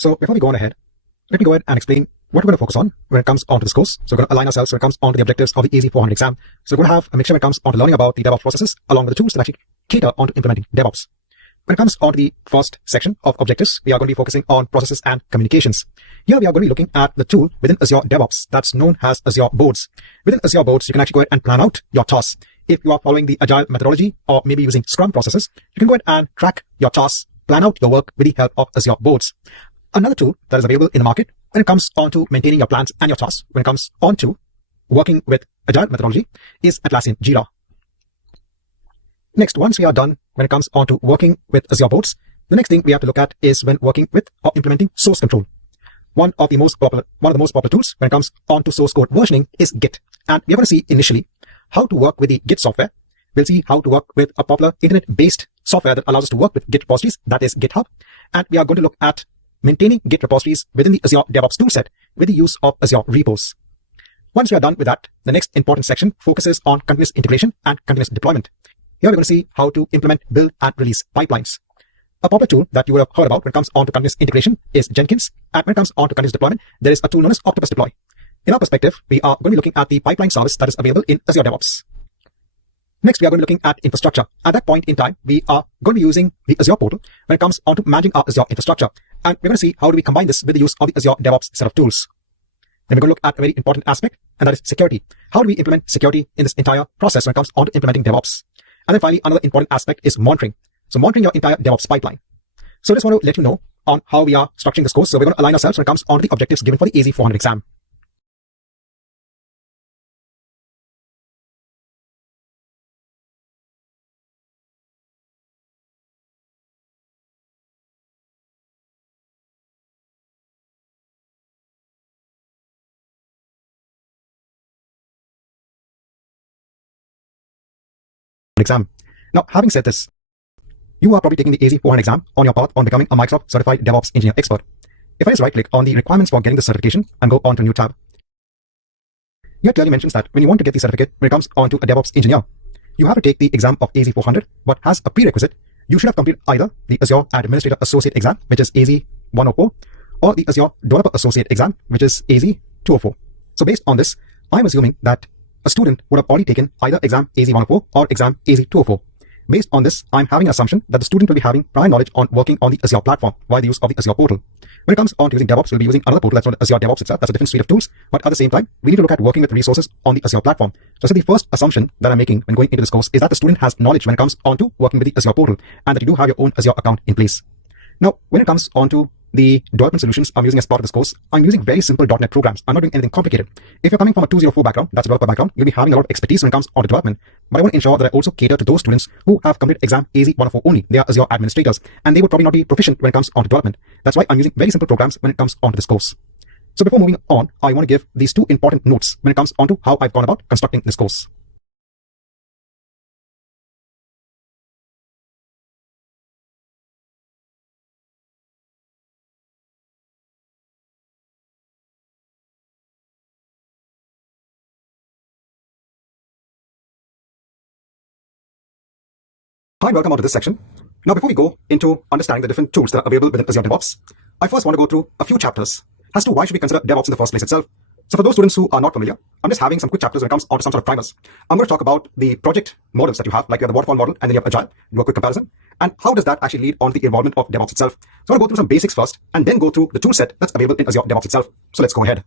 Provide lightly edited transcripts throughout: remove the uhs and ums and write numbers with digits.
So before we go on ahead, let me go ahead and explain what we're going to focus on when it comes onto this course. So we're going to align ourselves when it comes onto the objectives of the AZ400 exam. So we're going to have a mixture when it comes onto learning about the DevOps processes along with the tools that actually cater onto implementing DevOps. When it comes onto the first section of objectives, we are going to be focusing on processes and communications. Here we are going to be looking at the tool within Azure DevOps that's known as Azure Boards. Within Azure Boards, you can actually go ahead and plan out your tasks. If you are following the Agile methodology or maybe using Scrum processes, you can go ahead and track your tasks, plan out your work with the help of Azure Boards. Another tool that is available in the market when it comes on to maintaining your plans and your tasks, when it comes on to working with Agile methodology, is Atlassian Jira. Next, once we are done when it comes on to working with Azure Boards, the next thing we have to look at is when working with or implementing source control. One of the most popular tools when it comes on to source code versioning is Git. And we are going to see initially how to work with the Git software. We'll see how to work with a popular internet-based software that allows us to work with Git repositories, that is GitHub. And we are going to look at maintaining Git repositories within the Azure DevOps toolset with the use of Azure repos. Once we are done with that, the next important section focuses on continuous integration and continuous deployment. Here we're going to see how to implement build and release pipelines. A popular tool that you would have heard about when it comes on to continuous integration is Jenkins. And when it comes on to continuous deployment, there is a tool known as Octopus Deploy. In our perspective, we are going to be looking at the pipeline service that is available in Azure DevOps. Next, we are going to be looking at infrastructure. At that point in time, we are going to be using the Azure portal when it comes on to managing our Azure infrastructure. And we're going to see how do we combine this with the use of the Azure DevOps set of tools. Then we're going to look at a very important aspect, and that is security. How do we implement security in this entire process when it comes on to implementing DevOps? And then finally, another important aspect is monitoring. So monitoring your entire DevOps pipeline. So I just want to let you know on how we are structuring this course. So we're going to align ourselves when it comes on to the objectives given for the AZ400 exam. Now, having said this, you are probably taking the AZ400 exam on your path on becoming a Microsoft Certified DevOps Engineer Expert. If I just right-click on the requirements for getting the certification and go on to a new tab, here clearly mentions that when you want to get the certificate when it comes on to a DevOps Engineer, you have to take the exam of AZ400, but as a prerequisite, you should have completed either the Azure Administrator Associate exam, which is AZ104, or the Azure Developer Associate exam, which is AZ204. So based on this, I'm assuming that a student would have already taken either exam AZ104 or exam AZ204. Based on this, I'm having an assumption that the student will be having prior knowledge on working on the Azure platform via the use of the Azure portal. When it comes on to using DevOps, we'll be using another portal that's not Azure DevOps itself. That's a different suite of tools. But at the same time, we need to look at working with resources on the Azure platform. So the first assumption that I'm making when going into this course is that the student has knowledge when it comes on to working with the Azure portal and that you do have your own Azure account in place. Now, when it comes on to the development solutions I'm using as part of this course, I'm using very simple .NET programs. I'm not doing anything complicated. If you're coming from a 204 background, that's a developer background, you'll be having a lot of expertise when it comes on to development. But I want to ensure that I also cater to those students who have completed exam AZ104 only. They are Azure administrators, and they would probably not be proficient when it comes on to development. That's why I'm using very simple programs when it comes on to this course. So before moving on, I want to give these two important notes when it comes on to how I've gone about constructing this course. Hi and welcome on to this section. Now before we go into understanding the different tools that are available within Azure DevOps, I first want to go through a few chapters as to why should we consider DevOps in the first place itself. So for those students who are not familiar, I'm just having some quick chapters when it comes onto some sort of primers. I'm going to talk about the project models that you have, like you have the waterfall model and then you have Agile, do a quick comparison, and how does that actually lead on to the involvement of DevOps itself. So I'm going to go through some basics first and then go through the tool set that's available in Azure DevOps itself. So let's go ahead.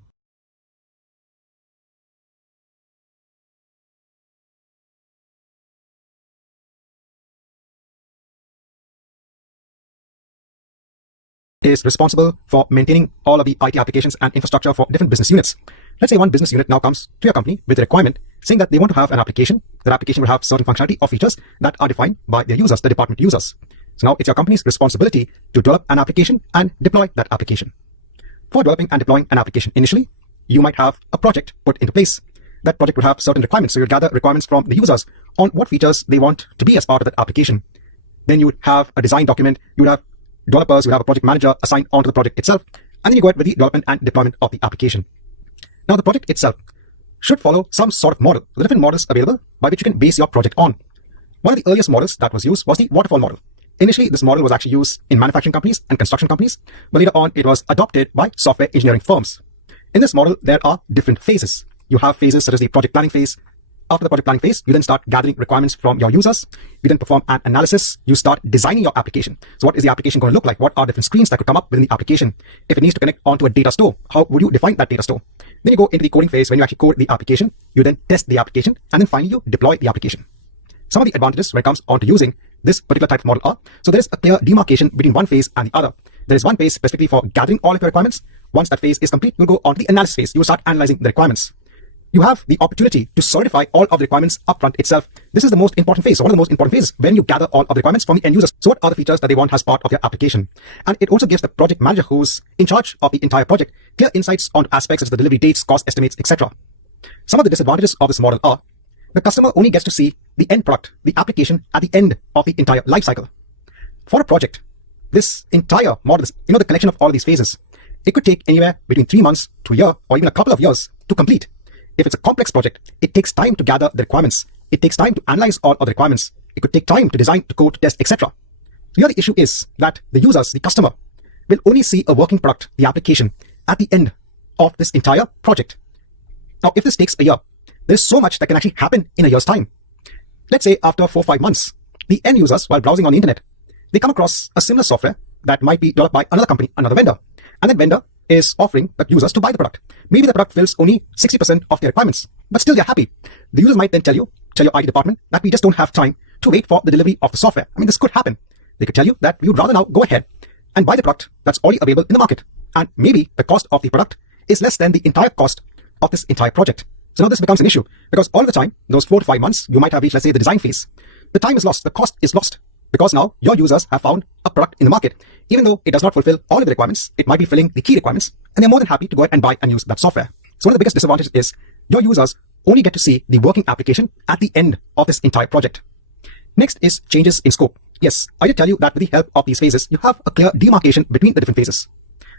Is responsible for maintaining all of the IT applications and infrastructure for different business units. Let's say one business unit now comes to your company with a requirement saying that they want to have an application. That application will have certain functionality or features that are defined by their users, the department users. So now it's your company's responsibility to develop an application and deploy that application. For developing and deploying an application initially, you might have a project put into place. That project would have certain requirements. So you'll gather requirements from the users on what features they want to be as part of that application. Then you would have a design document. You would have developers, you have a project manager assigned onto the project itself, and then you go ahead with the development and deployment of the application. Now the project itself should follow some sort of model. The different models available by which you can base your project on. One of the earliest models that was used was the waterfall model. Initially, this model was actually used in manufacturing companies and construction companies, but later on it was adopted by software engineering firms. In this model, there are different phases. You have phases such as the project planning phase. After the project planning phase, you then start gathering requirements from your users. You then perform an analysis. You start designing your application. So what is the application going to look like? What are different screens that could come up within the application? If it needs to connect onto a data store, how would you define that data store? Then you go into the coding phase. When you actually code the application, you then test the application, and then finally you deploy the application. Some of the advantages when it comes on to using this particular type of model are, so there is a clear demarcation between one phase and the other. There is one phase specifically for gathering all of your requirements. Once that phase is complete, you'll go on to the analysis phase. You'll start analyzing the requirements. You have the opportunity to solidify all of the requirements upfront itself. This is the most important phase. So one of the most important phases when you gather all of the requirements from the end users. So what are the features that they want as part of your application? And it also gives the project manager who's in charge of the entire project clear insights on aspects such as the delivery dates, cost estimates, etc. Some of the disadvantages of this model are the customer only gets to see the end product, the application at the end of the entire life cycle. For a project, this entire model, the collection of all of these phases, it could take anywhere between 3 months to a year or even a couple of years to complete. If it's a complex project, it takes time to gather the requirements. It takes time to analyze all of the requirements. It could take time to design, to code, to test, etc. Here the issue is that the users, the customer, will only see a working product, the application, at the end of this entire project. Now, if this takes a year, there's so much that can actually happen in a year's time. Let's say after 4 or 5 months, the end users, while browsing on the internet, they come across a similar software that might be developed by another company, another vendor. And that vendor is offering the users to buy the product. Maybe the product fills only 60% of their requirements, but still they're happy. The users might then tell your IT department that we just don't have time to wait for the delivery of the software. I mean, this could happen. They could tell you that we would rather now go ahead and buy the product that's already available in the market. And maybe the cost of the product is less than the entire cost of this entire project. So now this becomes an issue because all the time, those 4 to 5 months, you might have reached, let's say, the design phase. The time is lost. The cost is lost because now your users have found a product in the market. Even though it does not fulfill all of the requirements, it might be filling the key requirements, and they're more than happy to go ahead and buy and use that software. So one of the biggest disadvantages is your users only get to see the working application at the end of this entire project. Next is changes in scope. Yes, I did tell you that with the help of these phases, you have a clear demarcation between the different phases.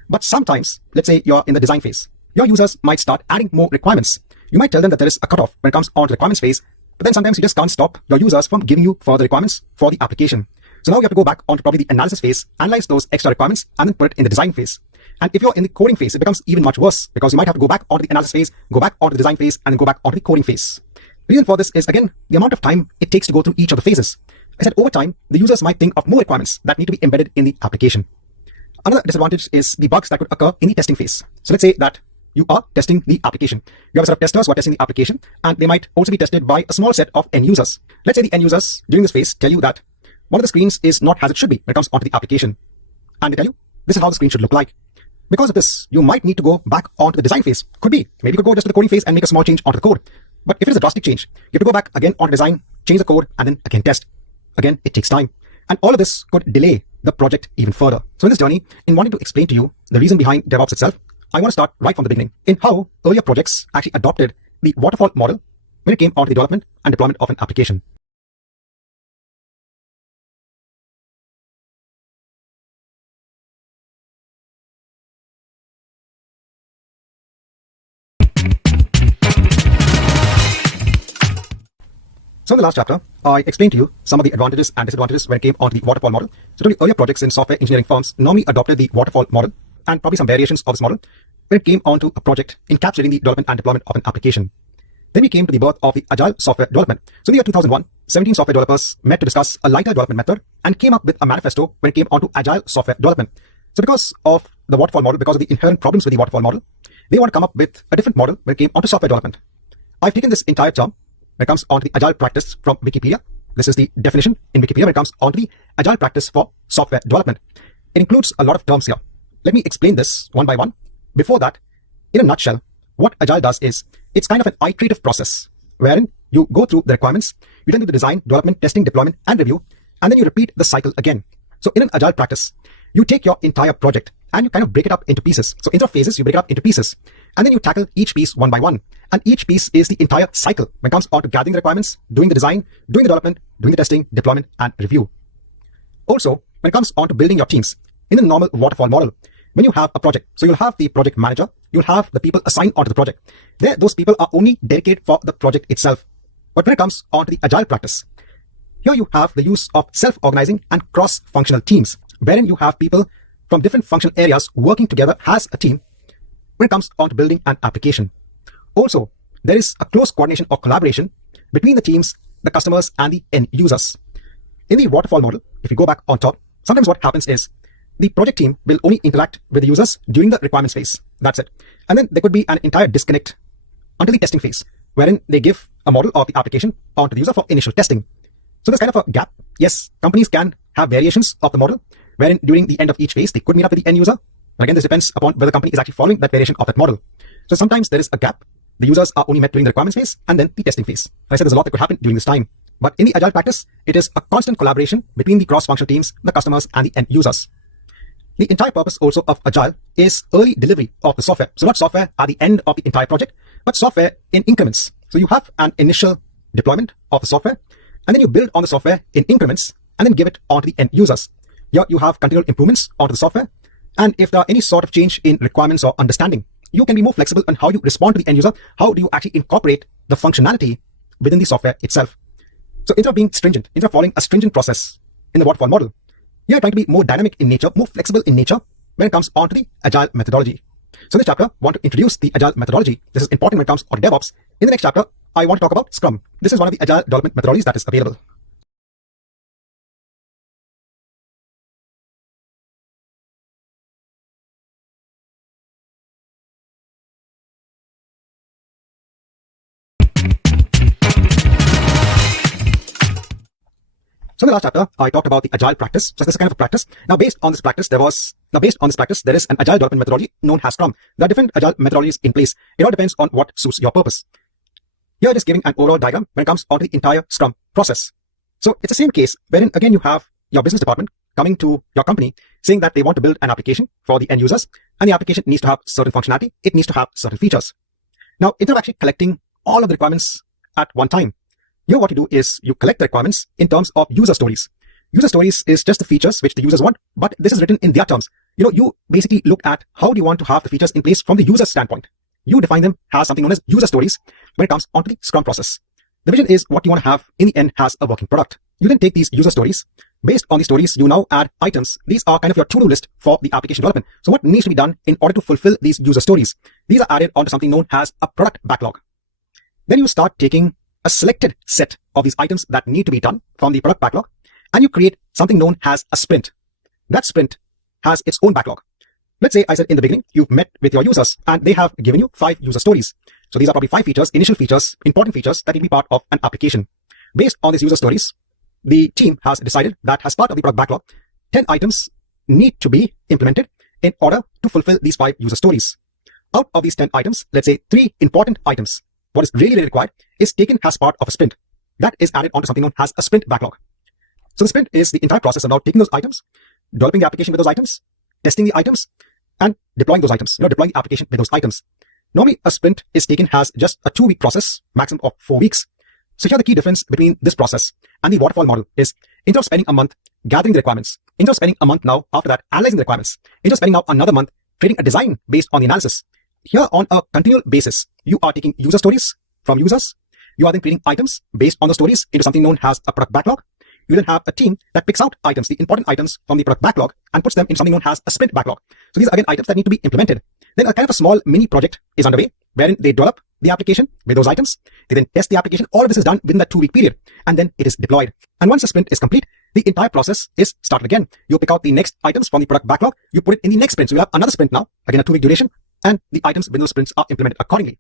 But sometimes, let's say you're in the design phase, your users might start adding more requirements. You might tell them that there is a cutoff when it comes on to the requirements phase, but then sometimes you just can't stop your users from giving you further requirements for the application. So now you have to go back onto probably the analysis phase, analyze those extra requirements, and then put it in the design phase. And if you're in the coding phase, it becomes even much worse because you might have to go back onto the analysis phase, go back onto the design phase, and then go back onto the coding phase. The reason for this is, again, the amount of time it takes to go through each of the phases. I said over time, the users might think of more requirements that need to be embedded in the application. Another disadvantage is the bugs that could occur in the testing phase. So let's say that you are testing the application. You have a set of testers who are testing the application, and they might also be tested by a small set of end users. Let's say the end users during this phase tell you that one of the screens is not as it should be when it comes onto the application. And they tell you, this is how the screen should look like. Because of this, you might need to go back onto the design phase. Could be. Maybe you could go just to the coding phase and make a small change onto the code. But if it is a drastic change, you have to go back again onto design, change the code, and then again test. Again, it takes time. And all of this could delay the project even further. So in this journey, in wanting to explain to you the reason behind DevOps itself, I want to start right from the beginning in how earlier projects actually adopted the waterfall model when it came onto the development and deployment of an application. So in the last chapter, I explained to you some of the advantages and disadvantages when it came onto the waterfall model. So the earlier projects in software engineering firms normally adopted the waterfall model and probably some variations of this model when it came onto a project encapsulating the development and deployment of an application. Then we came to the birth of the agile software development. So in the year 2001, 17 software developers met to discuss a lighter development method and came up with a manifesto when it came onto agile software development. So because of the waterfall model, because of the inherent problems with the waterfall model, they want to come up with a different model when it came onto software development. I've taken this entire term when it comes onto the agile practice from Wikipedia. This is the definition in Wikipedia when it comes onto the agile practice for software development. It includes a lot of terms here. Let me explain this one by one. Before that, in a nutshell, what agile does is it's kind of an iterative process wherein you go through the requirements, you then do the design, development, testing, deployment, and review, and then you repeat the cycle again. So in an agile practice, you take your entire project and you kind of break it up into pieces. So instead of phases, you break it up into pieces, and then you tackle each piece one by one. And each piece is the entire cycle when it comes on to gathering the requirements, doing the design, doing the development, doing the testing, deployment, and review. Also, when it comes on to building your teams, in a normal waterfall model, when you have a project, so you'll have the project manager, you'll have the people assigned onto the project. Those people are only dedicated for the project itself. But when it comes onto the agile practice, Here you have the use of self-organizing and cross-functional teams, wherein you have people from different functional areas working together as a team when it comes on to building an application. Also, there is a close coordination or collaboration between the teams, the customers, and the end users. In the waterfall model, if you go back on top, sometimes what happens is the project team will only interact with the users during the requirements phase. That's it. And then there could be an entire disconnect until the testing phase, wherein they give a model of the application onto the user for initial testing. So there's kind of a gap. Yes, companies can have variations of the model, wherein during the end of each phase, they could meet up with the end user. But again, this depends upon whether the company is actually following that variation of that model. So sometimes there is a gap. The users are only met during the requirements phase and then the testing phase. I said there's a lot that could happen during this time. But in the agile practice, it is a constant collaboration between the cross-functional teams, the customers, and the end users. The entire purpose also of agile is early delivery of the software. So not software at the end of the entire project, but software in increments. So you have an initial deployment of the software, and then you build on the software in increments and then give it on to the end users. Here you have continual improvements onto the software. And if there are any sort of change in requirements or understanding, you can be more flexible on how you respond to the end user. How do you actually incorporate the functionality within the software itself? So instead of being stringent, instead of following a stringent process in the waterfall model, you're trying to be more dynamic in nature, more flexible in nature when it comes on to the agile methodology. So in this chapter, I want to introduce the agile methodology. This is important when it comes on to DevOps. In the next chapter, I want to talk about Scrum. This is one of the agile development methodologies that is available. So in the last chapter, I talked about the agile practice. So this is kind of a practice. Now based on this practice, there is an agile development methodology known as Scrum. There are different agile methodologies in place. It all depends on what suits your purpose. Here it is giving an overall diagram when it comes on to the entire Scrum process. So it's the same case wherein again you have your business department coming to your company saying that they want to build an application for the end users, and the application needs to have certain functionality. It needs to have certain features. Now, instead of actually collecting all of the requirements at one time, here what you do is you collect the requirements in terms of user stories. User stories is just the features which the users want, but this is written in their terms. You basically look at how do you want to have the features in place from the user standpoint. You define them as something known as user stories when it comes onto the Scrum process. The vision is what you want to have in the end as a working product. You then take these user stories. Based on the stories, you now add items. These are kind of your to-do list for the application development. So what needs to be done in order to fulfill these user stories? These are added onto something known as a product backlog. Then you start taking a selected set of these items that need to be done from the product backlog, and you create something known as a sprint. That sprint has its own backlog. Let's say I said in the beginning, you've met with your users and they have given you 5 user stories. So these are probably 5 features, initial features, important features that will be part of an application. Based on these user stories, the team has decided that as part of the product backlog, 10 items need to be implemented in order to fulfill these 5 user stories. Out of these 10 items, let's say 3 important items, what is really required is taken as part of a sprint. That is added onto something known as a sprint backlog. So the sprint is the entire process about taking those items, developing the application with those items, testing the items, and deploying those items, deploying the application with those items. Normally, a sprint is taken as just a 2-week process, maximum of 4 weeks. So here the key difference between this process and the waterfall model is instead of spending a month gathering the requirements, instead of spending a month now after that analyzing the requirements, instead of spending now another month creating a design based on the analysis, here on a continual basis, you are taking user stories from users. You are then creating items based on the stories into something known as a product backlog. You then have a team that picks out items, the important items from the product backlog, and puts them in something known as a sprint backlog. So these are again items that need to be implemented. Then a kind of a small mini project is underway wherein they develop the application with those items. They then test the application. All of this is done within that 2-week period, and then it is deployed. And once the sprint is complete, the entire process is started again. You pick out the next items from the product backlog. You put it in the next sprint. So you'll have another sprint now, again a 2-week duration, and the items within those sprints are implemented accordingly.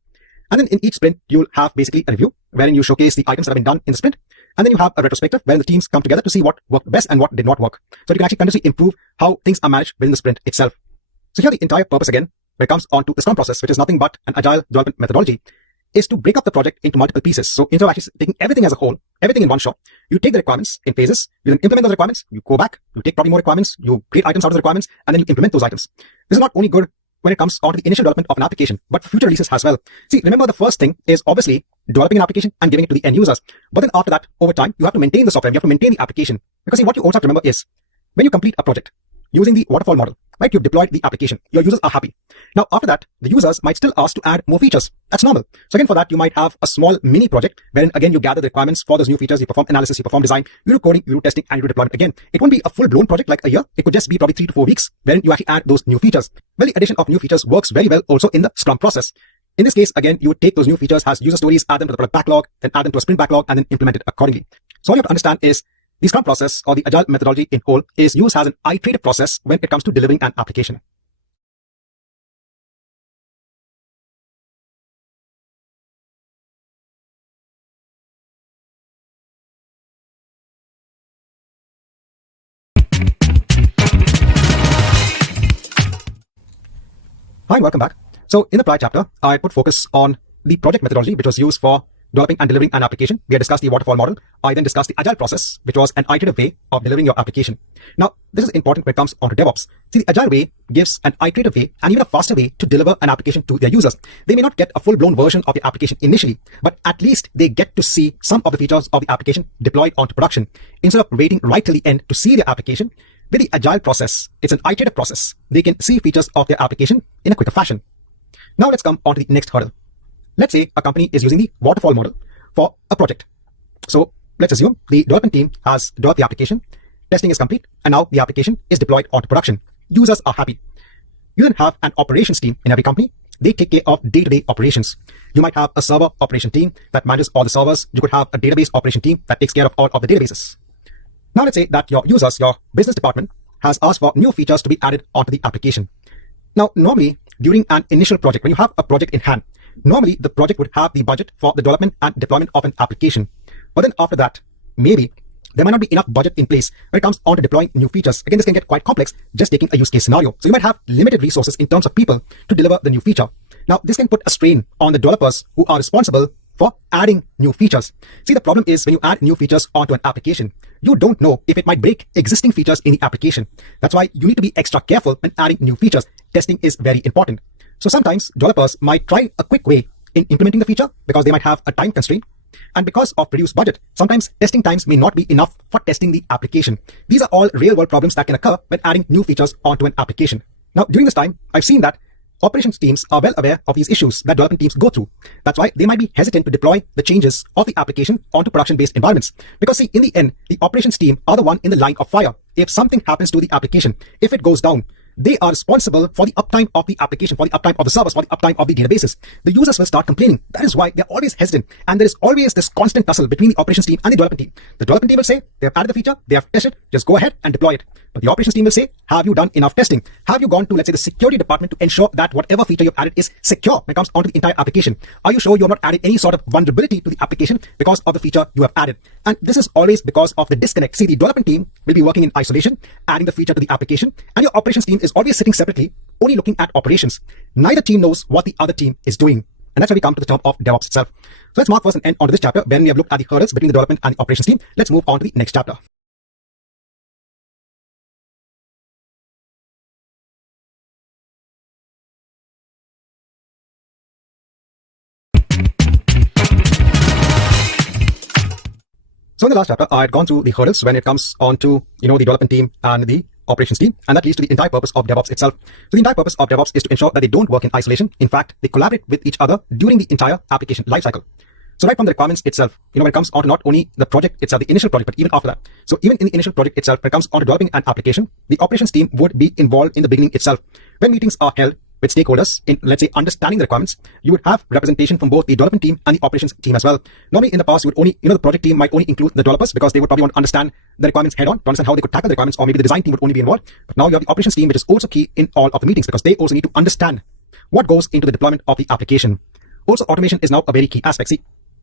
And then in each sprint, you'll have basically a review wherein you showcase the items that have been done in the sprint. And then you have a retrospective where the teams come together to see what worked best and what did not work. So you can actually continuously improve how things are managed within the sprint itself. So here the entire purpose again, when it comes on to the Scrum process, which is nothing but an agile development methodology, is to break up the project into multiple pieces. So instead of actually taking everything as a whole, everything in one shot, you take the requirements in phases, you then implement those requirements, you go back, you take probably more requirements, you create items out of the requirements, and then you implement those items. This is not only good when it comes on to the initial development of an application, but for future releases as well. See, remember the first thing is obviously developing an application and giving it to the end users. But then after that, over time, you have to maintain the software, you have to maintain the application. Because see, what you also have to remember is when you complete a project, using the waterfall model, right? You've deployed the application. Your users are happy. Now, after that, the users might still ask to add more features. That's normal. So again, for that, you might have a small mini project wherein again, you gather the requirements for those new features, you perform analysis, you perform design, you do coding, you do testing, and you do deployment again. It won't be a full-blown project like a year. It could just be probably 3 to 4 weeks wherein you actually add those new features. Well, the addition of new features works very well also in the Scrum process. In this case, again, you would take those new features as user stories, add them to the product backlog, then add them to a sprint backlog, and then implement it accordingly. So all you have to understand is the Scrum process or the Agile methodology in whole is used as an iterative process when it comes to delivering an application. Hi, welcome back. So in the prior chapter, I put focus on the project methodology, which was used for developing and delivering an application. We had discussed the waterfall model. I then discussed the agile process, which was an iterative way of delivering your application. Now, this is important when it comes onto DevOps. See, the agile way gives an iterative way and even a faster way to deliver an application to their users. They may not get a full-blown version of the application initially, but at least they get to see some of the features of the application deployed onto production. Instead of waiting right till the end to see their application, with the agile process, it's an iterative process. They can see features of their application in a quicker fashion. Now let's come on to the next hurdle. Let's say a company is using the waterfall model for a project. So let's assume the development team has developed the application, testing is complete, and now the application is deployed onto production. Users are happy. You then have an operations team in every company. They take care of day-to-day operations. You might have a server operation team that manages all the servers. You could have a database operation team that takes care of all of the databases. Now let's say that your users, your business department, has asked for new features to be added onto the application. Now, normally, during an initial project, when you have a project in hand, normally the project would have the budget for the development and deployment of an application. But then after that, maybe there might not be enough budget in place when it comes on to deploying new features. Again, this can get quite complex just taking a use case scenario. So you might have limited resources in terms of people to deliver the new feature. Now, this can put a strain on the developers who are responsible for adding new features. See, the problem is when you add new features onto an application, you don't know if it might break existing features in the application. That's why you need to be extra careful when adding new features. Testing is very important. So sometimes developers might try a quick way in implementing the feature because they might have a time constraint. And because of reduced budget, sometimes testing times may not be enough for testing the application. These are all real-world problems that can occur when adding new features onto an application. Now, during this time, I've seen that operations teams are well aware of these issues that development teams go through. That's why they might be hesitant to deploy the changes of the application onto production-based environments. Because see, in the end, the operations team are the one in the line of fire. If something happens to the application, if it goes down, they are responsible for the uptime of the application, for the uptime of the servers, for the uptime of the databases. The users will start complaining. That is why they're always hesitant. And there is always this constant tussle between the operations team and the development team. The development team will say, they have added the feature, they have tested, just go ahead and deploy it. But the operations team will say, have you done enough testing? Have you gone to, let's say, the security department to ensure that whatever feature you've added is secure when it comes onto the entire application? Are you sure you're not adding any sort of vulnerability to the application because of the feature you have added? And this is always because of the disconnect. See, the development team will be working in isolation, adding the feature to the application, and your operations team is always sitting separately, only looking at operations. Neither team knows what the other team is doing. And that's where we come to the term of DevOps itself. So let's mark first an end onto this chapter. When we have looked at the hurdles between the development and the operations team, let's move on to the next chapter. So in the last chapter, I had gone through the hurdles when it comes on to, the development team and the operations team, and that leads to the entire purpose of DevOps itself. So the entire purpose of DevOps is to ensure that they don't work in isolation. In fact, they collaborate with each other during the entire application lifecycle. So right from the requirements itself, when it comes on to not only the project itself, the initial project, but even after that. So even in the initial project itself, when it comes on to developing an application, the operations team would be involved in the beginning itself. When meetings are held with stakeholders in, let's say, understanding the requirements, you would have representation from both the development team and the operations team as well. Normally in the past, you would only, the project team might only include the developers because they would probably want to understand the requirements head on, to understand how they could tackle the requirements, or maybe the design team would only be involved. But now you have the operations team, which is also key in all of the meetings because they also need to understand what goes into the deployment of the application. Also, automation is now a very key aspect. See,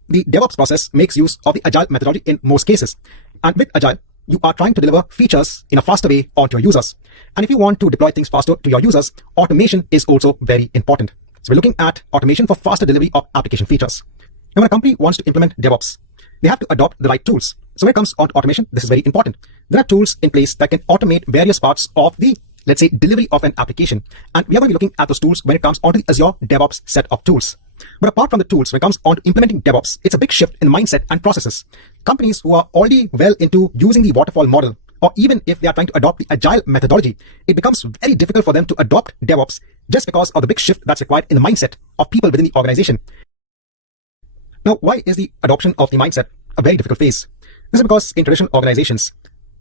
the DevOps process makes use of the Agile methodology in most cases. And with Agile, you are trying to deliver features in a faster way onto your users. And if you want to deploy things faster to your users, automation is also very important. So we're looking at automation for faster delivery of application features. And when a company wants to implement DevOps, they have to adopt the right tools. So when it comes on to automation, this is very important. There are tools in place that can automate various parts of the, let's say, delivery of an application. And we are going to be looking at those tools when it comes onto the Azure DevOps set of tools. But apart from the tools, when it comes on to implementing DevOps, it's a big shift in mindset and processes. Companies who are already well into using the waterfall model or even if they are trying to adopt the agile methodology, it becomes very difficult for them to adopt DevOps just because of the big shift that's required in the mindset of people within the organization. Now, why is the adoption of the mindset a very difficult phase? This is because in traditional organizations,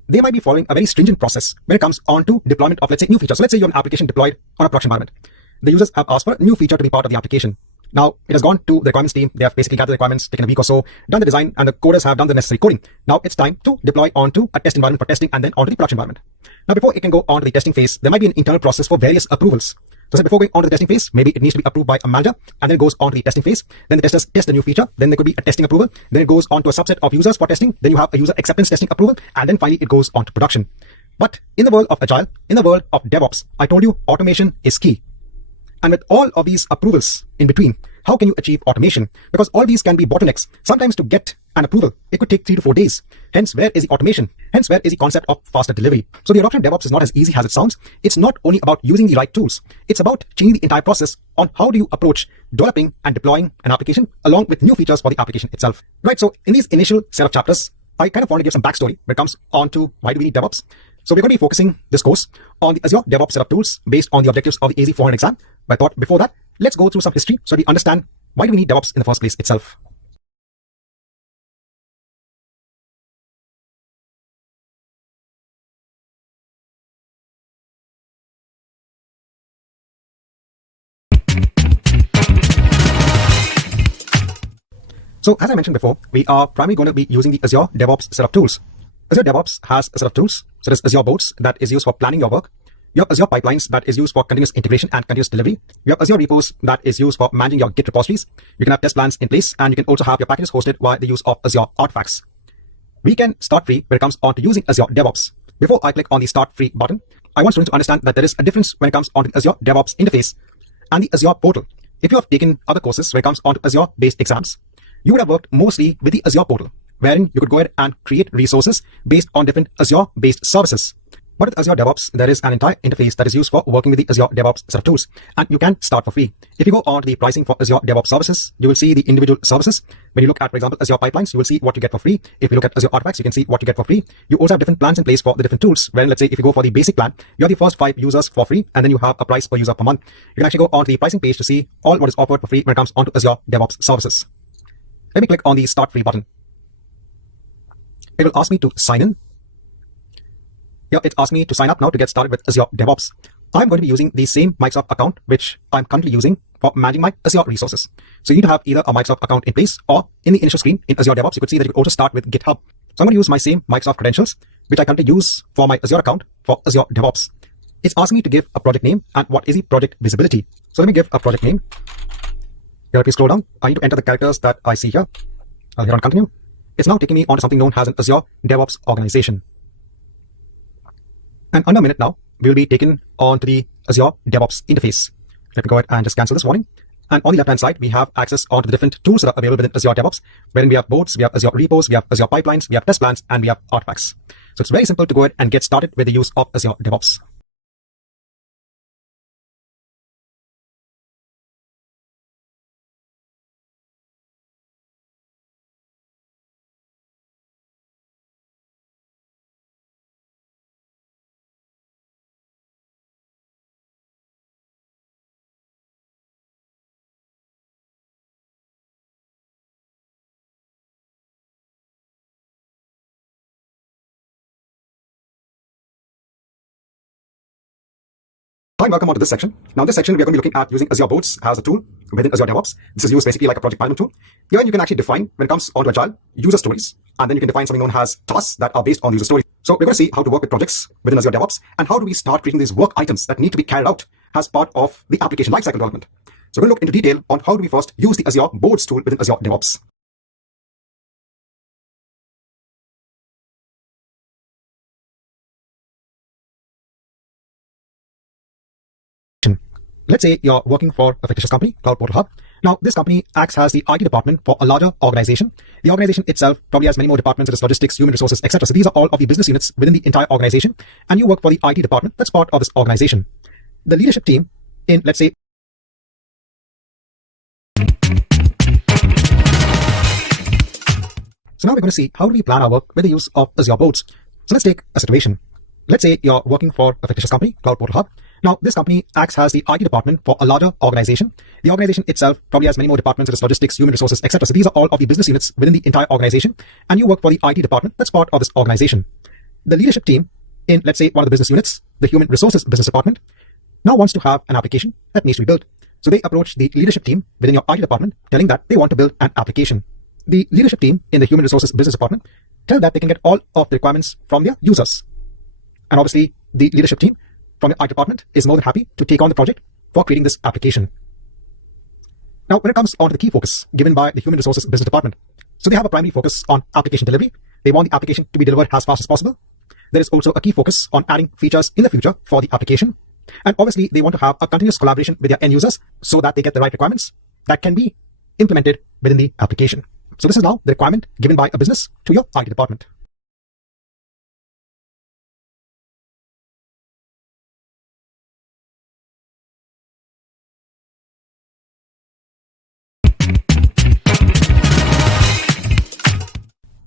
they might be following a very stringent process when it comes on to deployment of, let's say, new features. So let's say you have an application deployed on a production environment. The users have asked for a new feature to be part of the application. Now, it has gone to the requirements team. They have basically gathered the requirements, taken a week or so, done the design, and the coders have done the necessary coding. Now, it's time to deploy onto a test environment for testing and then onto the production environment. Now, before it can go on to the testing phase, there might be an internal process for various approvals. So before going on to the testing phase, maybe it needs to be approved by a manager, and then it goes on to the testing phase. Then the testers test the new feature. Then there could be a testing approval. Then it goes on to a subset of users for testing. Then you have a user acceptance testing approval. And then finally, it goes on to production. But in the world of Agile, in the world of DevOps, I told you automation is key. And with all of these approvals in between, how can you achieve automation? Because all these can be bottlenecks. Sometimes to get an approval, it could take 3 to 4 days. Hence, where is the automation? Hence, where is the concept of faster delivery? So the adoption of DevOps is not as easy as it sounds. It's not only about using the right tools. It's about changing the entire process on how do you approach developing and deploying an application along with new features for the application itself. Right, so in these initial set of chapters, I kind of want to give some backstory when it comes on to why do we need DevOps. So we're going to be focusing this course on the Azure DevOps set of tools based on the objectives of the AZ-400 exam. But I thought before that, let's go through some history so we understand why do we need DevOps in the first place itself. So as I mentioned before, we are primarily going to be using the Azure DevOps set of tools. Azure DevOps has a set of tools. So there's Azure Boards that is used for planning your work. You have Azure Pipelines that is used for continuous integration and continuous delivery. You have Azure Repos that is used for managing your Git repositories. You can have test plans in place, and you can also have your packages hosted via the use of Azure Artifacts. We can start free when it comes on to using Azure DevOps. Before I click on the Start Free button, I want students to understand that there is a difference when it comes on to the Azure DevOps interface and the Azure portal. If you have taken other courses when it comes on to Azure-based exams, you would have worked mostly with the Azure portal, wherein you could go ahead and create resources based on different Azure-based services. But with Azure DevOps, there is an entire interface that is used for working with the Azure DevOps set of tools, and you can start for free. If you go on to the pricing for Azure DevOps services, you will see the individual services. When you look at, for example, Azure Pipelines, you will see what you get for free. If you look at Azure Artifacts, you can see what you get for free. You also have different plans in place for the different tools, wherein, let's say, if you go for the basic plan, you have the first 5 users for free, and then you have a price per user per month. You can actually go on to the pricing page to see all what is offered for free when it comes onto Azure DevOps services. Let me click on the Start Free button. It will ask me to sign in. Yeah, it asks me to sign up now to get started with Azure DevOps. I'm going to be using the same Microsoft account, which I'm currently using for managing my Azure resources. So you need to have either a Microsoft account in place, or in the initial screen in Azure DevOps, you could see that you could also start with GitHub. So I'm going to use my same Microsoft credentials, which I currently use for my Azure account for Azure DevOps. It's asking me to give a project name and what is the project visibility. So let me give a project name. Here, if you scroll down, I need to enter the characters that I see here. I'll hit on continue. It's now taking me on to something known as an Azure DevOps organization. And under a minute now, we'll be taken on to the Azure DevOps interface. Let me go ahead and just cancel this warning. And on the left-hand side, we have access onto the different tools that are available within Azure DevOps, wherein we have boards, we have Azure Repos, we have Azure Pipelines, we have test plans, and we have artifacts. So it's very simple to go ahead and get started with the use of Azure DevOps. Hi, welcome on to this section. Now, in this section, we are going to be looking at using Azure Boards as a tool within Azure DevOps. This is used basically like a project management tool. Here, you can actually define, when it comes onto Agile, user stories, and then you can define something known as tasks that are based on user stories. So we're going to see how to work with projects within Azure DevOps, and how do we start creating these work items that need to be carried out as part of the application lifecycle development. So we're going to look into detail on how do we first use the Azure Boards tool within Azure DevOps. Let's say you're working for a fictitious company, Cloud Portal Hub. Now, this company acts as the IT department for a larger organization. The organization itself probably has many more departments, such as logistics, human resources, etc. So these are all of the business units within the entire organization, and you work for the IT department that's part of this organization. The leadership team in, let's say, so now we're going to see how do we plan our work with the use of Azure Boards. So let's take a situation. Let's say you're working for a fictitious company, Cloud Portal Hub. Now, this company acts as the IT department for a larger organization. The organization itself probably has many more departments, such as logistics, human resources, etc. So these are all of the business units within the entire organization, and you work for the IT department that's part of this organization. The leadership team in, let's say, one of the business units, the human resources business department, now wants to have an application that needs to be built. So they approach the leadership team within your IT department, telling that they want to build an application. The leadership team in the human resources business department tell that they can get all of the requirements from their users. And obviously, the leadership team from the IT department is more than happy to take on the project for creating this application. Now, when it comes on to the key focus given by the human resources business department, so they have a primary focus on application delivery. They want the application to be delivered as fast as possible. There is also a key focus on adding features in the future for the application. And obviously, they want to have a continuous collaboration with their end users so that they get the right requirements that can be implemented within the application. So this is now the requirement given by a business to your IT department.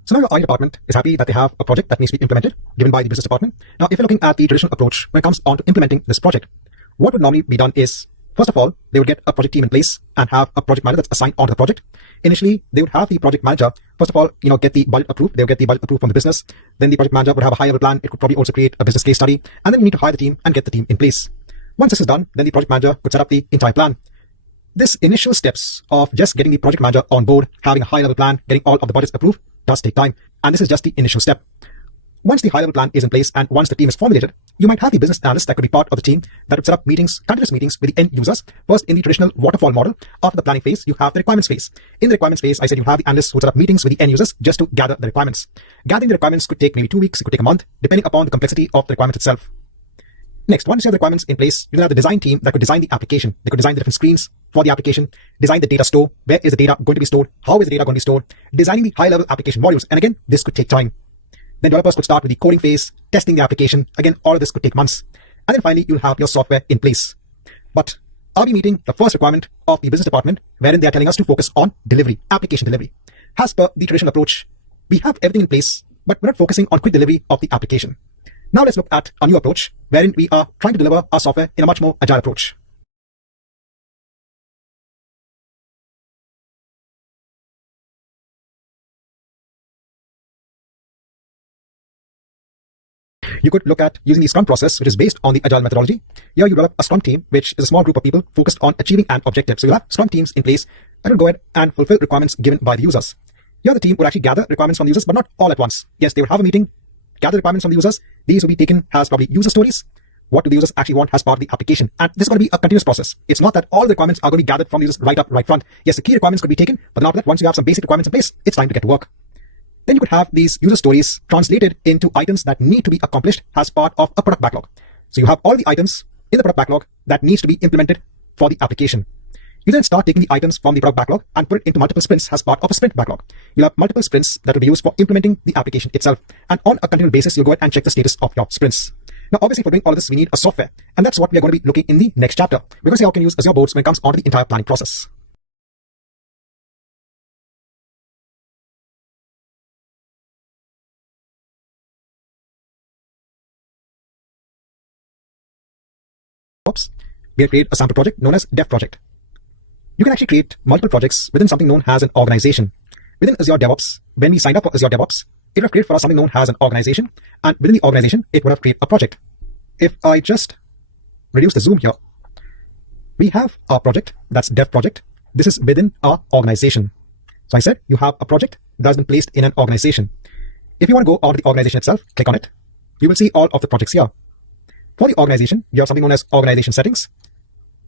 So now your IT department is happy that they have a project that needs to be implemented, given by the business department. Now, if you're looking at the traditional approach when it comes on to implementing this project, what would normally be done is, first of all, they would get a project team in place and have a project manager that's assigned onto the project. Initially, they would have the project manager, first of all, get the budget approved. They'll get the budget approved from the business. Then the project manager would have a high-level plan. It could probably also create a business case study. And then you need to hire the team and get the team in place. Once this is done, then the project manager could set up the entire plan. This initial steps of just getting the project manager on board, having a high-level plan, getting all of the budgets approved, does take time. And this is just the initial step. Once the high-level plan is in place and once the team is formulated, you might have the business analyst that could be part of the team that would set up meetings, continuous meetings with the end users. First, in the traditional waterfall model, after the planning phase, you have the requirements phase. In the requirements phase, I said you have the analysts who set up meetings with the end users just to gather the requirements. Gathering the requirements could take maybe 2 weeks, it could take a month, depending upon the complexity of the requirement itself. Next, once you have the requirements in place, you then have the design team that could design the application. They could design the different screens for the application, design the data store, where is the data going to be stored, how is the data going to be stored, designing the high-level application modules. And again, this could take time. Then developers could start with the coding phase, testing the application. Again, all of this could take months. And then finally, you'll have your software in place. But are we meeting the first requirement of the business department, wherein they are telling us to focus on delivery, application delivery? As per the traditional approach, we have everything in place, but we're not focusing on quick delivery of the application. Now let's look at a new approach, wherein we are trying to deliver our software in a much more agile approach. You could look at using the Scrum process, which is based on the Agile methodology. Here you develop a Scrum team, which is a small group of people focused on achieving an objective. So you'll have Scrum teams in place that will go ahead and fulfill requirements given by the users. Here the team would actually gather requirements from the users, but not all at once. Yes, they would have a meeting, gather requirements from the users. These will be taken as probably user stories. What do the users actually want as part of the application? And this is going to be a continuous process. It's not that all the requirements are going to be gathered from the users right up, right front. Yes, the key requirements could be taken, but then after that, once you have some basic requirements in place, it's time to get to work. Then you could have these user stories translated into items that need to be accomplished as part of a product backlog. So you have all the items in the product backlog that needs to be implemented for the application. You then start taking the items from the product backlog and put it into multiple sprints as part of a sprint backlog. You'll have multiple sprints that will be used for implementing the application itself. And on a continual basis, you'll go ahead and check the status of your sprints. Now, obviously, for doing all of this, we need a software. And that's what we are going to be looking in the next chapter. We're going to see how we can use Azure Boards when it comes on to the entire planning process. We have created a sample project known as Dev Project. You can actually create multiple projects within something known as an organization. Within Azure DevOps, when we signed up for Azure DevOps, it would have created for us something known as an organization. And within the organization, it would have created a project. If I just reduce the zoom here, we have our project, that's Dev Project. This is within our organization. So I said you have a project that has been placed in an organization. If you want to go out of the organization itself, click on it. You will see all of the projects here. For the organization, you have something known as organization settings.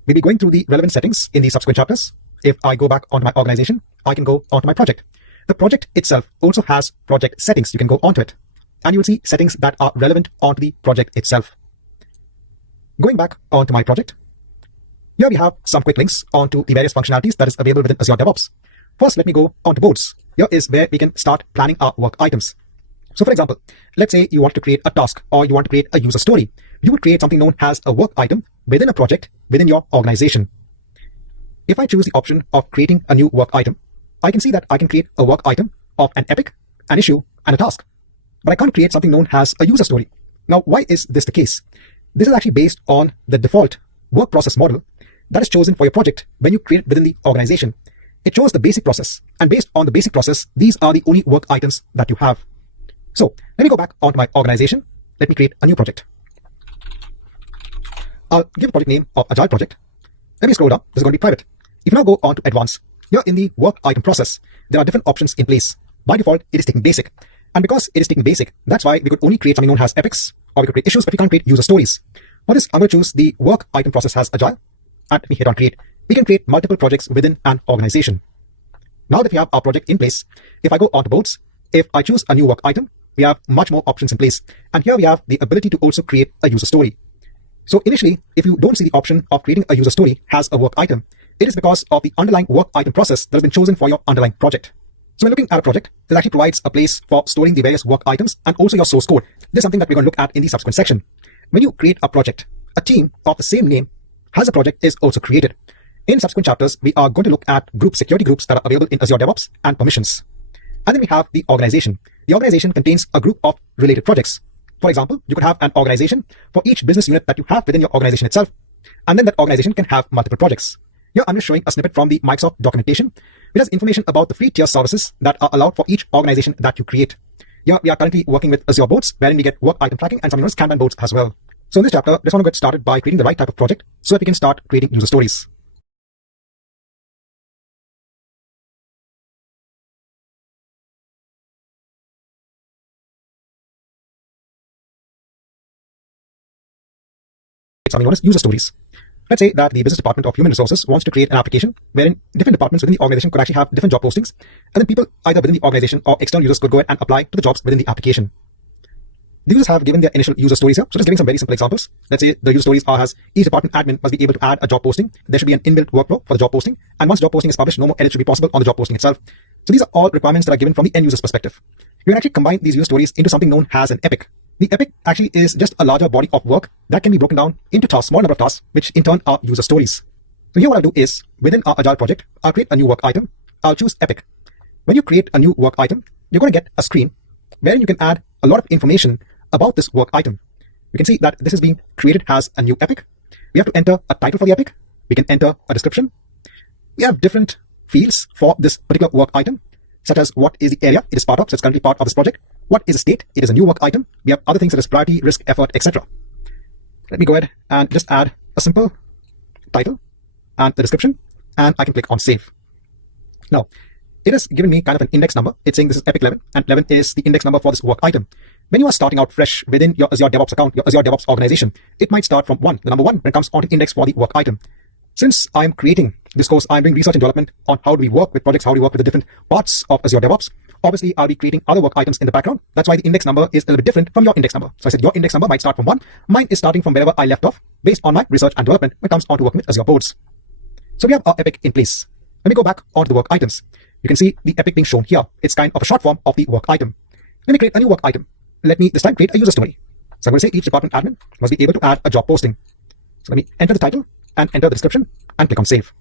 We'll be going through the relevant settings in the subsequent chapters. If I go back onto my organization, I can go onto my project. The project itself also has project settings. You can go onto it and you will see settings that are relevant onto the project itself. Going back onto my project, here we have some quick links onto the various functionalities that is available within Azure DevOps. First, let me go onto boards. Here is where we can start planning our work items. So for example, let's say you want to create a task or you want to create a user story. You would create something known as a work item within a project within your organization. If I choose the option of creating a new work item, I can see that I can create a work item of an epic, an issue, and a task. but I can't create something known as a user story. Now, why is this the case? This is actually based on the default work process model that is chosen for your project when you create it within the organization. It shows the basic process, and based on the basic process, these are the only work items that you have. So let me go back onto my organization. Let me create a new project. I'll give a project name of Agile Project. Let me scroll down. This is going to be private. If you now go on to advanced, here in the work item process, there are different options in place. By default, it is taking basic. And because it is taking basic, that's why we could only create something known as epics, or we could create issues, but we can't create user stories. For this, I'm going to choose the work item process as Agile, and we hit on create. We can create multiple projects within an organization. Now that we have our project in place, if I go on to boards, if I choose a new work item, we have much more options in place. And here we have the ability to also create a user story. So initially, if you don't see the option of creating a user story as a work item, it is because of the underlying work item process that has been chosen for your underlying project. So when looking at a project, it actually provides a place for storing the various work items and also your source code. This is something that we're going to look at in the subsequent section. When you create a project, a team of the same name as a project is also created. In subsequent chapters, we are going to look at group security groups that are available in Azure DevOps and permissions. And then we have the organization. The organization contains a group of related projects. For example, you could have an organization for each business unit that you have within your organization itself. And then that organization can have multiple projects. Here I'm just showing a snippet from the Microsoft documentation, which has information about the free tier services that are allowed for each organization that you create. Here we are currently working with Azure boards, wherein we get work item tracking and some Kanban boards as well. So in this chapter, just want to get started by creating the right type of project so that we can start creating user stories. Something known as user stories. Let's say that the business department of human resources wants to create an application wherein different departments within the organization could actually have different job postings, and then people either within the organization or external users could go ahead and apply to the jobs within the application. The users have given their initial user stories here, so just giving some very simple examples. Let's say the user stories are as each department admin must be able to add a job posting. There should be an inbuilt workflow for the job posting, and once job posting is published, no more edits should be possible on the job posting itself. So these are all requirements that are given from the end user's perspective. You can actually combine these user stories into something known as an epic. The epic actually is just a larger body of work that can be broken down into tasks, small number of tasks, which in turn are user stories. So here what I'll do is, within our Agile project, I'll create a new work item. I'll choose epic. When you create a new work item, you're going to get a screen wherein you can add a lot of information about this work item. You can see that this is being created as a new epic. We have to enter a title for the epic. We can enter a description. We have different fields for this particular work item, such as what is the area it is part of, so it's currently part of this project. What is the state? It is a new work item. We have other things such as priority, risk, effort, etc. Let me go ahead and just add a simple title and the description, and I can click on save. Now, it has given me kind of an index number. It's saying this is epic 11, and 11 is the index number for this work item. When you are starting out fresh within your Azure DevOps account, your Azure DevOps organization, it might start from 1, the number 1, when it comes on to index for the work item. Since I'm creating this course, I'm doing research and development on how do we work with projects, how do we work with the different parts of Azure DevOps. Obviously, I'll be creating other work items in the background. That's why the index number is a little bit different from your index number. So I said your index number might start from 1. Mine is starting from wherever I left off based on my research and development when it comes on to working with Azure boards. So we have our epic in place. Let me go back onto the work items. You can see the epic being shown here. It's kind of a short form of the work item. Let me create a new work item. Let me this time create a user story. So I'm going to say each department admin must be able to add a job posting. So let me enter the title and enter the description and click on save.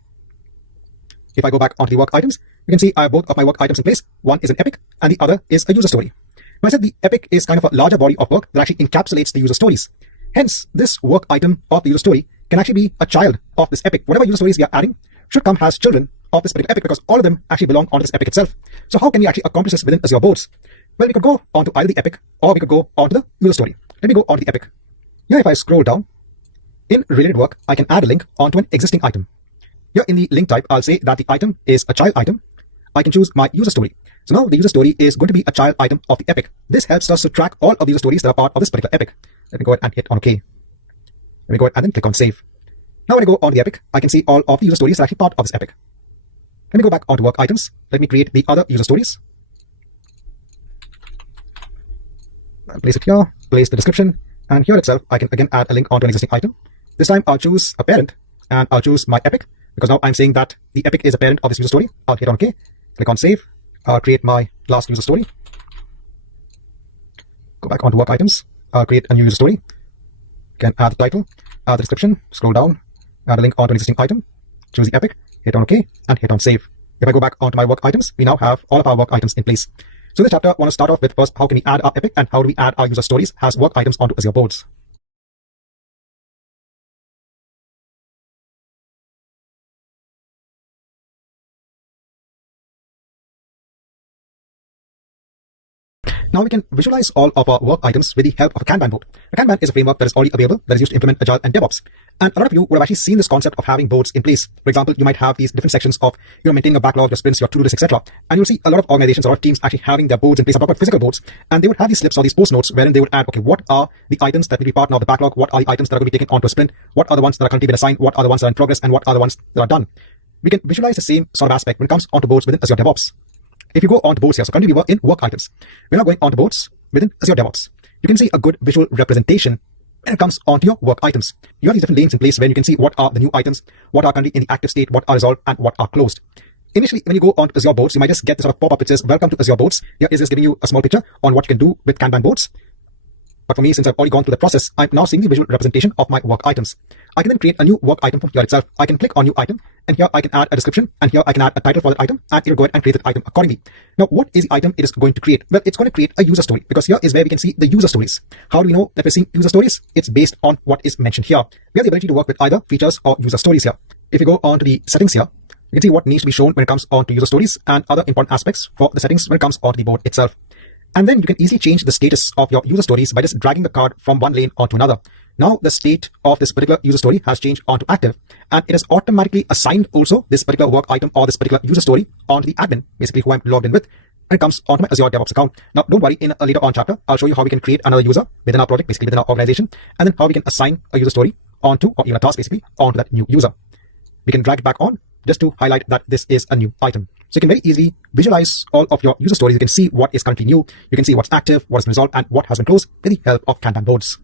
If I go back onto the work items, you can see I have both of my work items in place. One is an epic and the other is a user story. Now I said the epic is kind of a larger body of work that actually encapsulates the user stories. Hence, this work item of the user story can actually be a child of this epic. Whatever user stories we are adding should come as children of this particular epic because all of them actually belong on this epic itself. So how can we actually accomplish this within Azure boards? Well, we could go onto either the epic or we could go onto the user story. Let me go onto the epic. Here, if I scroll down, in related work, I can add a link onto an existing item. Here in the link type, I'll say that the item is a child item. I can choose my user story. So now the user story is going to be a child item of the epic. This helps us to track all of the user stories that are part of this particular epic. Let me go ahead and hit on OK. Let me go ahead and then click on save. Now when I go on the epic, I can see all of the user stories that are actually part of this epic. Let me go back onto work items. Let me create the other user stories. I'll place it here, place the description, and here itself, I can again add a link onto an existing item. This time I'll choose a parent and I'll choose my epic because now I'm saying that the epic is a parent of this user story. I'll hit on OK, click on save. I'll create my last user story. Go back onto work items. I'll create a new user story. Can add the title, add the description, scroll down, add a link onto an existing item, choose the epic, hit on OK, and hit on save. If I go back onto my work items, we now have all of our work items in place. So in this chapter, I want to start off with first, how can we add our epic and how do we add our user stories as work items onto Azure boards. Now we can visualize all of our work items with the help of a Kanban board. A Kanban is a framework that is already available that is used to implement Agile and DevOps. And a lot of you would have actually seen this concept of having boards in place. For example, you might have these different sections of maintaining a backlog, your sprints, your to-do list, etc. And you'll see a lot of organizations, a lot of teams actually having their boards in place. I'm talking about physical boards. And they would have these slips or these post notes wherein they would add, okay, what are the items that will be part of the backlog? What are the items that are going to be taken onto a sprint? What are the ones that are currently been assigned? What are the ones that are in progress? And what are the ones that are done? We can visualize the same sort of aspect when it comes onto boards within Azure DevOps. If you go onto boards here, so currently we were in work items. We're now going onto boards within Azure DevOps. You can see a good visual representation when it comes onto your work items. You have these different lanes in place where you can see what are the new items, what are currently in the active state, what are resolved, and what are closed. Initially, when you go onto Azure boards, you might just get this sort of pop-up which says, welcome to Azure boards. Here is just giving you a small picture on what you can do with Kanban boards. But for me, since I've already gone through the process, I'm now seeing the visual representation of my work items. I can then create a new work item from here itself. I can click on new item, and here I can add a description, and here I can add a title for the item, and it'll go ahead and create that item accordingly. Now, what is the item it is going to create? Well, it's going to create a user story, because here is where we can see the user stories. How do we know that we're seeing user stories? It's based on what is mentioned here. We have the ability to work with either features or user stories here. If you go on to the settings here, you can see what needs to be shown when it comes on to user stories and other important aspects for the settings when it comes onto the board itself. And then you can easily change the status of your user stories by just dragging the card from one lane onto another. Now the state of this particular user story has changed onto active, and it has automatically assigned also this particular work item or this particular user story onto the admin, basically who I'm logged in with, when it comes onto my Azure DevOps account. Now don't worry, in a later on chapter, I'll show you how we can create another user within our project, basically within our organization, and then how we can assign a user story onto, or even a task basically, onto that new user. We can drag it back on just to highlight that this is a new item. So you can very easily visualize all of your user stories. You can see what is currently new. You can see what's active, what has been resolved, and what has been closed with the help of Kanban boards.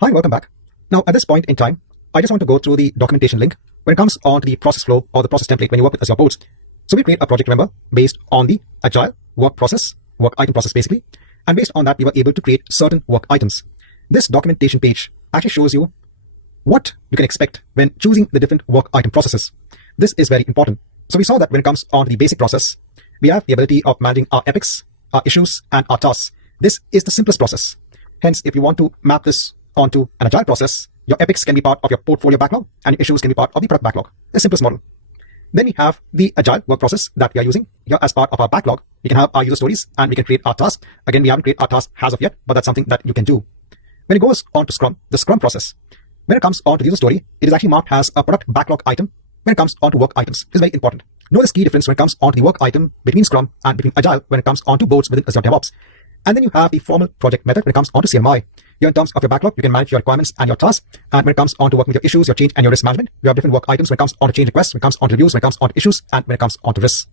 Hi, welcome back. Now, at this point in time, I just want to go through the documentation link when it comes on to the process flow or the process template when you work with Azure boards. So we create a project, remember, based on the Agile work process, work item process basically. And based on that, we were able to create certain work items. This documentation page actually shows you what you can expect when choosing the different work item processes. This is very important. So we saw that when it comes on to the basic process, we have the ability of managing our epics, our issues, and our tasks. This is the simplest process. Hence, if you want to map this onto an Agile process, your epics can be part of your portfolio backlog and your issues can be part of the product backlog. The simplest model. Then we have the Agile work process that we are using here as part of our backlog. We can have our user stories and we can create our tasks. Again, we haven't created our tasks as of yet, but that's something that you can do. When it goes on to Scrum, the Scrum process, when it comes on to the user story, it is actually marked as a product backlog item when it comes on to work items. This is very important. Know this key difference when it comes on to the work item between Scrum and between Agile when it comes on to boards within Azure DevOps. And then you have the formal project method when it comes on to CMI. Here in terms of your backlog, you can manage your requirements and your tasks. And when it comes on to working with your issues, your change and your risk management, you have different work items when it comes on to change requests, when it comes on to reviews, when it comes on to issues, and when it comes on to risks.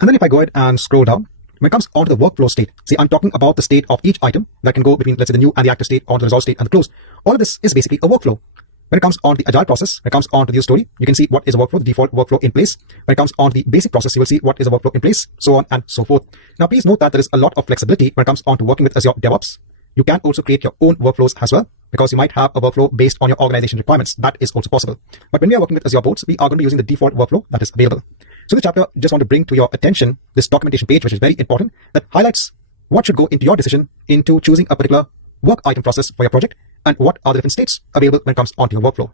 And then if I go ahead and scroll down, when it comes on to the workflow state, see, I'm talking about the state of each item that can go between, let's say, the new and the active state, on to the resolve state and the close. All of this is basically a workflow. When it comes on to the Agile process, when it comes on to the user story, you can see what is a workflow, the default workflow in place. When it comes on to the basic process, you will see what is a workflow in place, so on and so forth. Now, please note that there is a lot of flexibility when it comes on to working with Azure DevOps. You can also create your own workflows as well, because you might have a workflow based on your organization requirements. That is also possible. But when we are working with Azure boards, we are going to be using the default workflow that is available. So this chapter, just want to bring to your attention this documentation page, which is very important, that highlights what should go into your decision into choosing a particular work item process for your project and what are the different states available when it comes onto your workflow.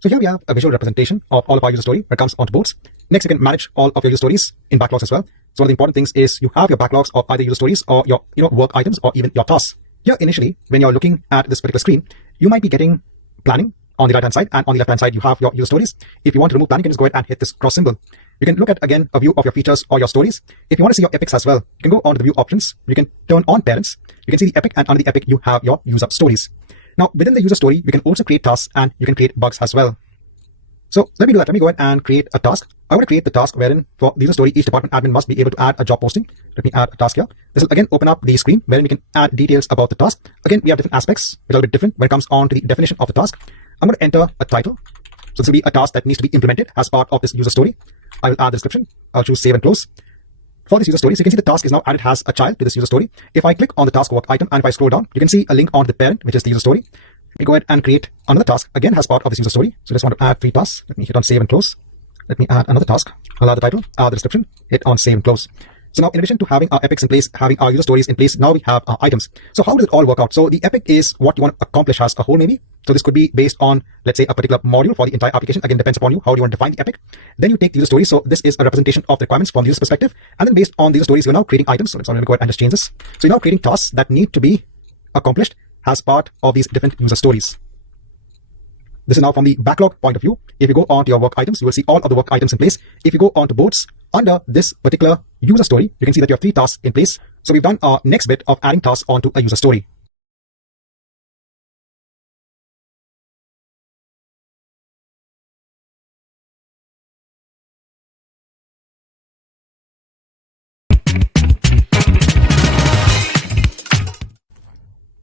So here we have a visual representation of all of our user story when it comes onto boards. Next, you can manage all of your user stories in backlogs as well. So one of the important things is you have your backlogs of either user stories or your work items or even your tasks. Here initially, when you're looking at this particular screen, you might be getting planning on the right hand side, and on the left hand side you have your user stories. If you want to remove planning, you can just go ahead and hit this cross symbol. You can look at again a view of your features or your stories. If you want to see your epics as well, you can go on to the view options. You can turn on parents. You can see the epic, and under the epic you have your user stories. Now within the user story, you can also create tasks and you can create bugs as well. So let me do that. Let me go ahead and create a task. I want to create the task wherein for the user story, each department admin must be able to add a job posting. Let me add a task here. This will again open up the screen wherein we can add details about the task. Again, we have different aspects, a little bit different when it comes on to the definition of the task. I'm going to enter a title. So this will be a task that needs to be implemented as part of this user story. I will add the description. I'll choose save and close. For this user story, so you can see the task is now added as a child to this user story. If I click on the task work item and if I scroll down, you can see a link on the parent, which is the user story. Let me go ahead and create another task again as part of this user story. So just want to add 3 tasks. Let me hit on save and close. Let me add another task. I'll add the title, add the description, hit on save and close. So now in addition to having our epics in place, having our user stories in place, now we have our items. So how does it all work out? So the epic is what you want to accomplish as a whole maybe. So this could be based on, let's say, a particular module for the entire application. Again, depends upon you. How do you want to define the epic? Then you take the user story. So this is a representation of the requirements from the user's perspective. And then based on the user stories, you're now creating items. So let's go ahead and just change this. So you're now creating tasks that need to be accomplished as part of these different user stories. This is now from the backlog point of view. If you go on to your work items, you will see all of the work items in place. If you go on to boards, under this particular user story, you can see that you have 3 tasks in place. So we've done our next bit of adding tasks onto a user story.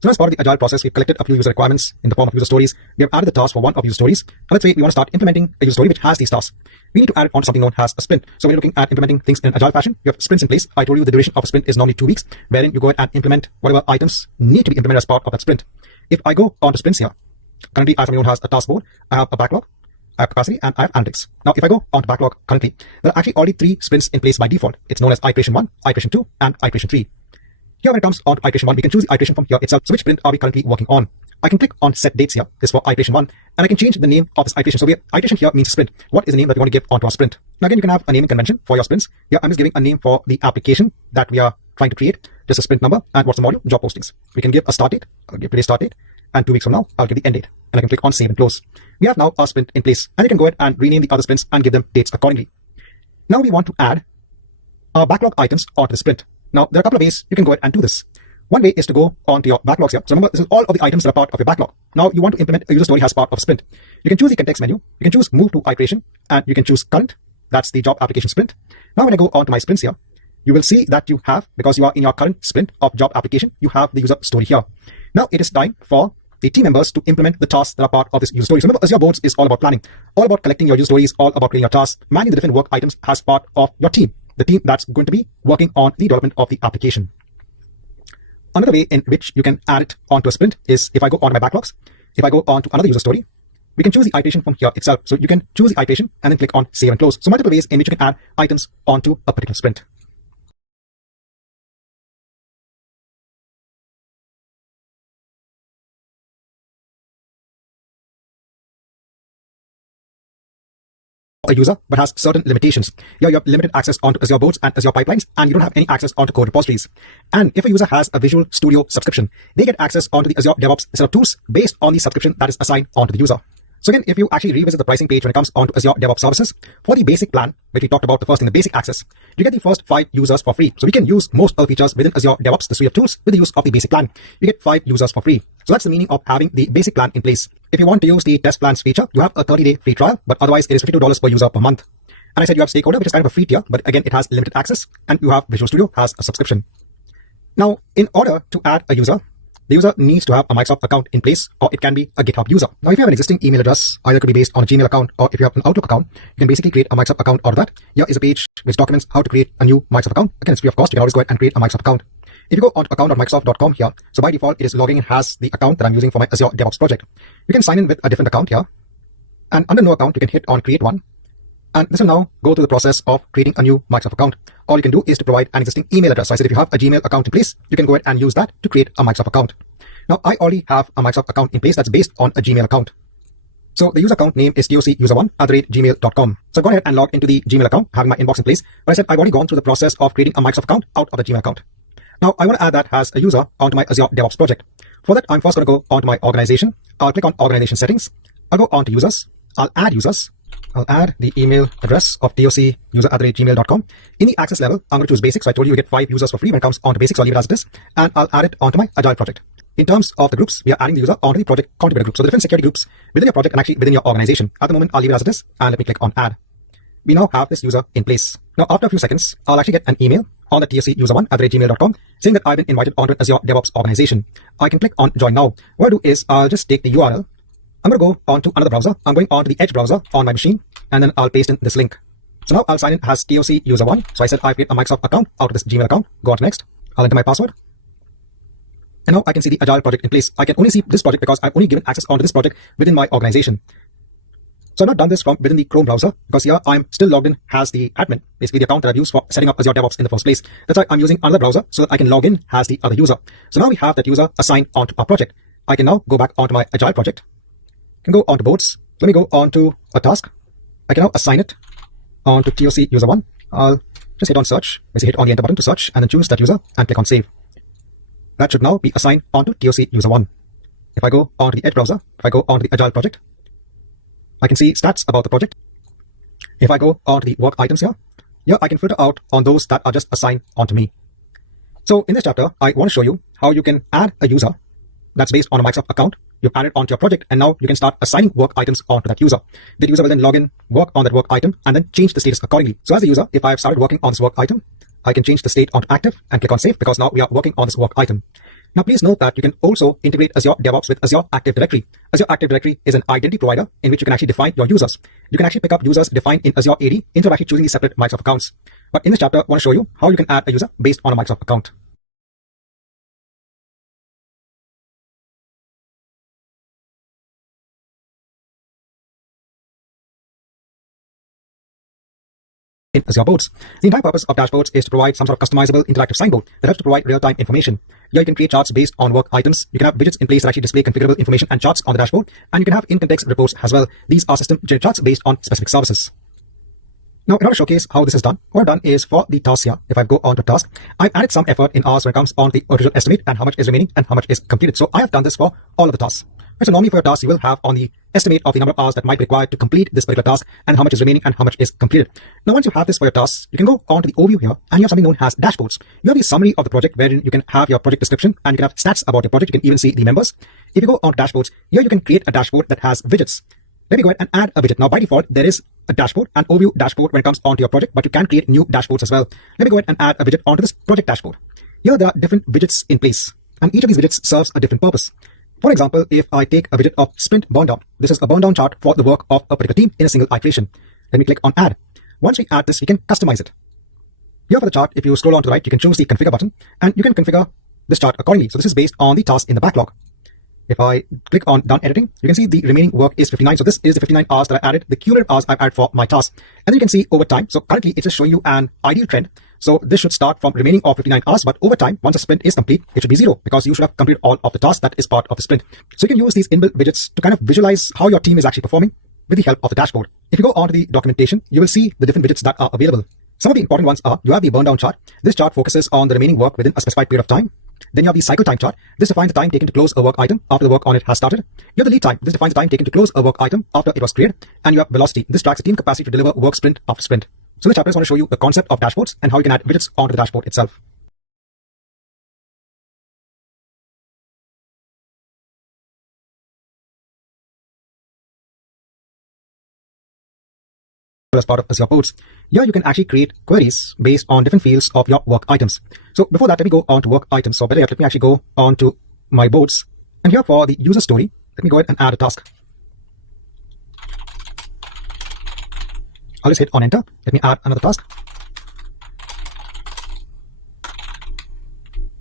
So as part of the agile process, we've collected a few user requirements in the form of user stories. We have added the task for one of user stories. And let's say we want to start implementing a user story which has these tasks. We need to add it onto something known as a sprint. So when you're looking at implementing things in an agile fashion, you have sprints in place. I told you the duration of a sprint is normally 2 weeks, wherein you go ahead and implement whatever items need to be implemented as part of that sprint. If I go on to sprints here, currently as something known as a task board, I have a backlog, I have capacity, and I have analytics. Now, if I go on to backlog currently, there are actually already 3 sprints in place by default. It's known as iteration 1, iteration 2, and iteration 3. Here when it comes on to iteration 1, we can choose the iteration from here itself. So which sprint are we currently working on? I can click on set dates here. This is for iteration 1. And I can change the name of this iteration. So we have iteration here means sprint. What is the name that we want to give onto our sprint? Now again, you can have a naming convention for your sprints. Here I'm just giving a name for the application that we are trying to create. Just a sprint number and what's the module? Job postings. We can give a start date. I'll give today's start date. And 2 weeks from now, I'll give the end date. And I can click on save and close. We have now our sprint in place. And you can go ahead and rename the other sprints and give them dates accordingly. Now we want to add our backlog items onto the sprint. Now there are a couple of ways you can go ahead and do this. One way is to go onto your backlogs here. So remember, this is all of the items that are part of your backlog. Now you want to implement a user story as part of sprint. You can choose the context menu. You can choose move to iteration and you can choose current. That's the job application sprint. Now when I go on to my sprints here, you will see that you have, because you are in your current sprint of job application, you have the user story here. Now it is time for the team members to implement the tasks that are part of this user story. So remember, Azure Boards is all about planning, all about collecting your user stories, all about creating your tasks, managing the different work items as part of your team, the team that's going to be working on the development of the application. Another way in which you can add it onto a sprint is if I go onto my backlogs, if I go on to another user story, we can choose the iteration from here itself. So you can choose the iteration and then click on save and close. So multiple ways in which you can add items onto a particular sprint. A user but has certain limitations. Here you have limited access onto Azure Boards and Azure pipelines, and you don't have any access onto code repositories. And if a user has a Visual Studio subscription, they get access onto the Azure DevOps set of tools based on the subscription that is assigned onto the user. So again, if you actually revisit the pricing page when it comes onto Azure DevOps services, for the basic plan, which we talked about the first thing, the basic access, you get the first 5 users for free. So we can use most of the features within Azure DevOps, the suite of tools, with the use of the basic plan. You get 5 users for free. So that's the meaning of having the basic plan in place. If you want to use the test plans feature, you have a 30-day free trial, but otherwise it is $52 per user per month. And I said you have Stakeholder, which is kind of a free tier, but again, it has limited access, and you have Visual Studio has a subscription. Now, in order to add a user, the user needs to have a Microsoft account in place, or it can be a GitHub user. Now, if you have an existing email address, either it could be based on a Gmail account, or if you have an Outlook account, you can basically create a Microsoft account out of that. Here is a page which documents how to create a new Microsoft account. Again, it's free of cost. You can always go ahead and create a Microsoft account. If you go on to account.microsoft.com here, so by default, it is logging in as the account that I'm using for my Azure DevOps project. You can sign in with a different account here, and under no account, you can hit on create one. And this will now go through the process of creating a new Microsoft account. All you can do is to provide an existing email address. So I said if you have a Gmail account in place, you can go ahead and use that to create a Microsoft account. Now, I already have a Microsoft account in place that's based on a Gmail account. So the user account name is tocuser1@gmail.com. So I've gone ahead and logged into the Gmail account, having my inbox in place. But I said I've already gone through the process of creating a Microsoft account out of the Gmail account. Now, I want to add that as a user onto my Azure DevOps project. For that, I'm first going to go onto my organization. I'll click on organization settings. I'll go on to users. I'll add users. I'll add the email address of tocuser@gmail.com. In the access level, I'm going to choose basic. So I told you get 5 users for free when it comes onto basic. So I'll leave it as it is. And I'll add it onto my Agile project. in terms of the groups, we are adding the user onto the project contributor group. So the different security groups within your project and actually within your organization. At the moment, I'll leave it as it is and let me click on add. We now have this user in place. Now, after a few seconds, I'll actually get an email on the tscuser1@gmail.com saying that I've been invited onto an Azure DevOps organization. I can click on join now. What I'll do is I'll just take the URL. I'm going to go on to another browser. I'm going on to the Edge browser on my machine, and then I'll paste in this link. So now I'll sign in as TOCuser1. So I said I create a Microsoft account out of this Gmail account. Go on to next. I'll enter my password. And now I can see the Agile project in place. I can only see this project because I've only given access onto this project within my organization. So I've not done this from within the Chrome browser because here I'm still logged in as the admin, basically the account that I've used for setting up Azure DevOps in the first place. That's why I'm using another browser so that I can log in as the other user. So now we have that user assigned onto our project. I can now go back onto my Agile project. I can go onto boards. Let me go onto a task. I can now assign it onto TOCuser1. I'll just hit on search, basically hit on the enter button to search and then choose that user and click on save. That should now be assigned onto TOCuser1. If I go onto the Edge browser, if I go onto the Agile project, I can see stats about the project. If I go onto the work items here I can filter out on those that are just assigned onto me. So in this chapter, I want to show you how you can add a user that's based on a Microsoft account. You've added onto your project, and now you can start assigning work items onto that user. The user will then log in, work on that work item, and then change the status accordingly. So as a user, if I've started working on this work item, I can change the state onto active and click on save because now we are working on this work item. Now please note that you can also integrate Azure DevOps with Azure Active Directory. Azure Active Directory is an identity provider in which you can actually define your users. You can actually pick up users defined in Azure AD instead of actually choosing the separate Microsoft accounts. But in this chapter, I want to show you how you can add a user based on a Microsoft account. In Azure Boards. The entire purpose of dashboards is to provide some sort of customizable interactive signboard that helps to provide real-time information. Here you can create charts based on work items. You can have widgets in place that actually display configurable information and charts on the dashboard, and you can have in-context reports as well. These are system-generated charts based on specific services. Now, in order to showcase how this is done, what I've done is for the task here, if I go on to task, I've added some effort in hours when it comes on the original estimate and how much is remaining and how much is completed. So I have done this for all of the tasks. So normally for your task, you will have on the estimate of the number of hours that might be required to complete this particular task and how much is remaining and how much is completed. Now, once you have this for your tasks, you can go on to the overview here and you have something known as dashboards. You have the summary of the project wherein you can have your project description and you can have stats about your project. You can even see the members. If you go on to dashboards, here you can create a dashboard that has widgets. Let me go ahead and add a widget. Now, by default, there is a dashboard, an overview dashboard when it comes onto your project, but you can create new dashboards as well. Let me go ahead and add a widget onto this project dashboard. Here, there are different widgets in place, and each of these widgets serves a different purpose. For example, if I take a widget of sprint burn down, this is a burn down chart for the work of a particular team in a single iteration. Let me click on add. Once we add this, we can customize it. Here for the chart, if you scroll on to the right, you can choose the configure button and you can configure this chart accordingly. So this is based on the task in the backlog. If I click on done editing, you can see the remaining work is 59. So this is the 59 hours that I added, the cumulative hours I've added for my task. And then you can see over time. So currently it's just showing you an ideal trend. So this should start from remaining of 59 hours, but over time, once a sprint is complete, it should be 0 because you should have completed all of the tasks that is part of the sprint. So you can use these inbuilt widgets to kind of visualize how your team is actually performing with the help of the dashboard. If you go on to the documentation, you will see the different widgets that are available. Some of the important ones are, you have the burn down chart. This chart focuses on the remaining work within a specified period of time. Then you have the cycle time chart. This defines the time taken to close a work item after the work on it has started. You have the lead time. This defines the time taken to close a work item after it was created. And you have velocity. This tracks the team capacity to deliver work sprint after sprint. So the chapter is going to show you the concept of dashboards and how you can add widgets onto the dashboard itself. As part of Azure Boards, here you can actually create queries based on different fields of your work items. So before that, let me go on to work items. So better yet, let me actually go on to my boards. And here for the user story, let me go ahead and add a task. I'll just hit on enter. Let me add another task.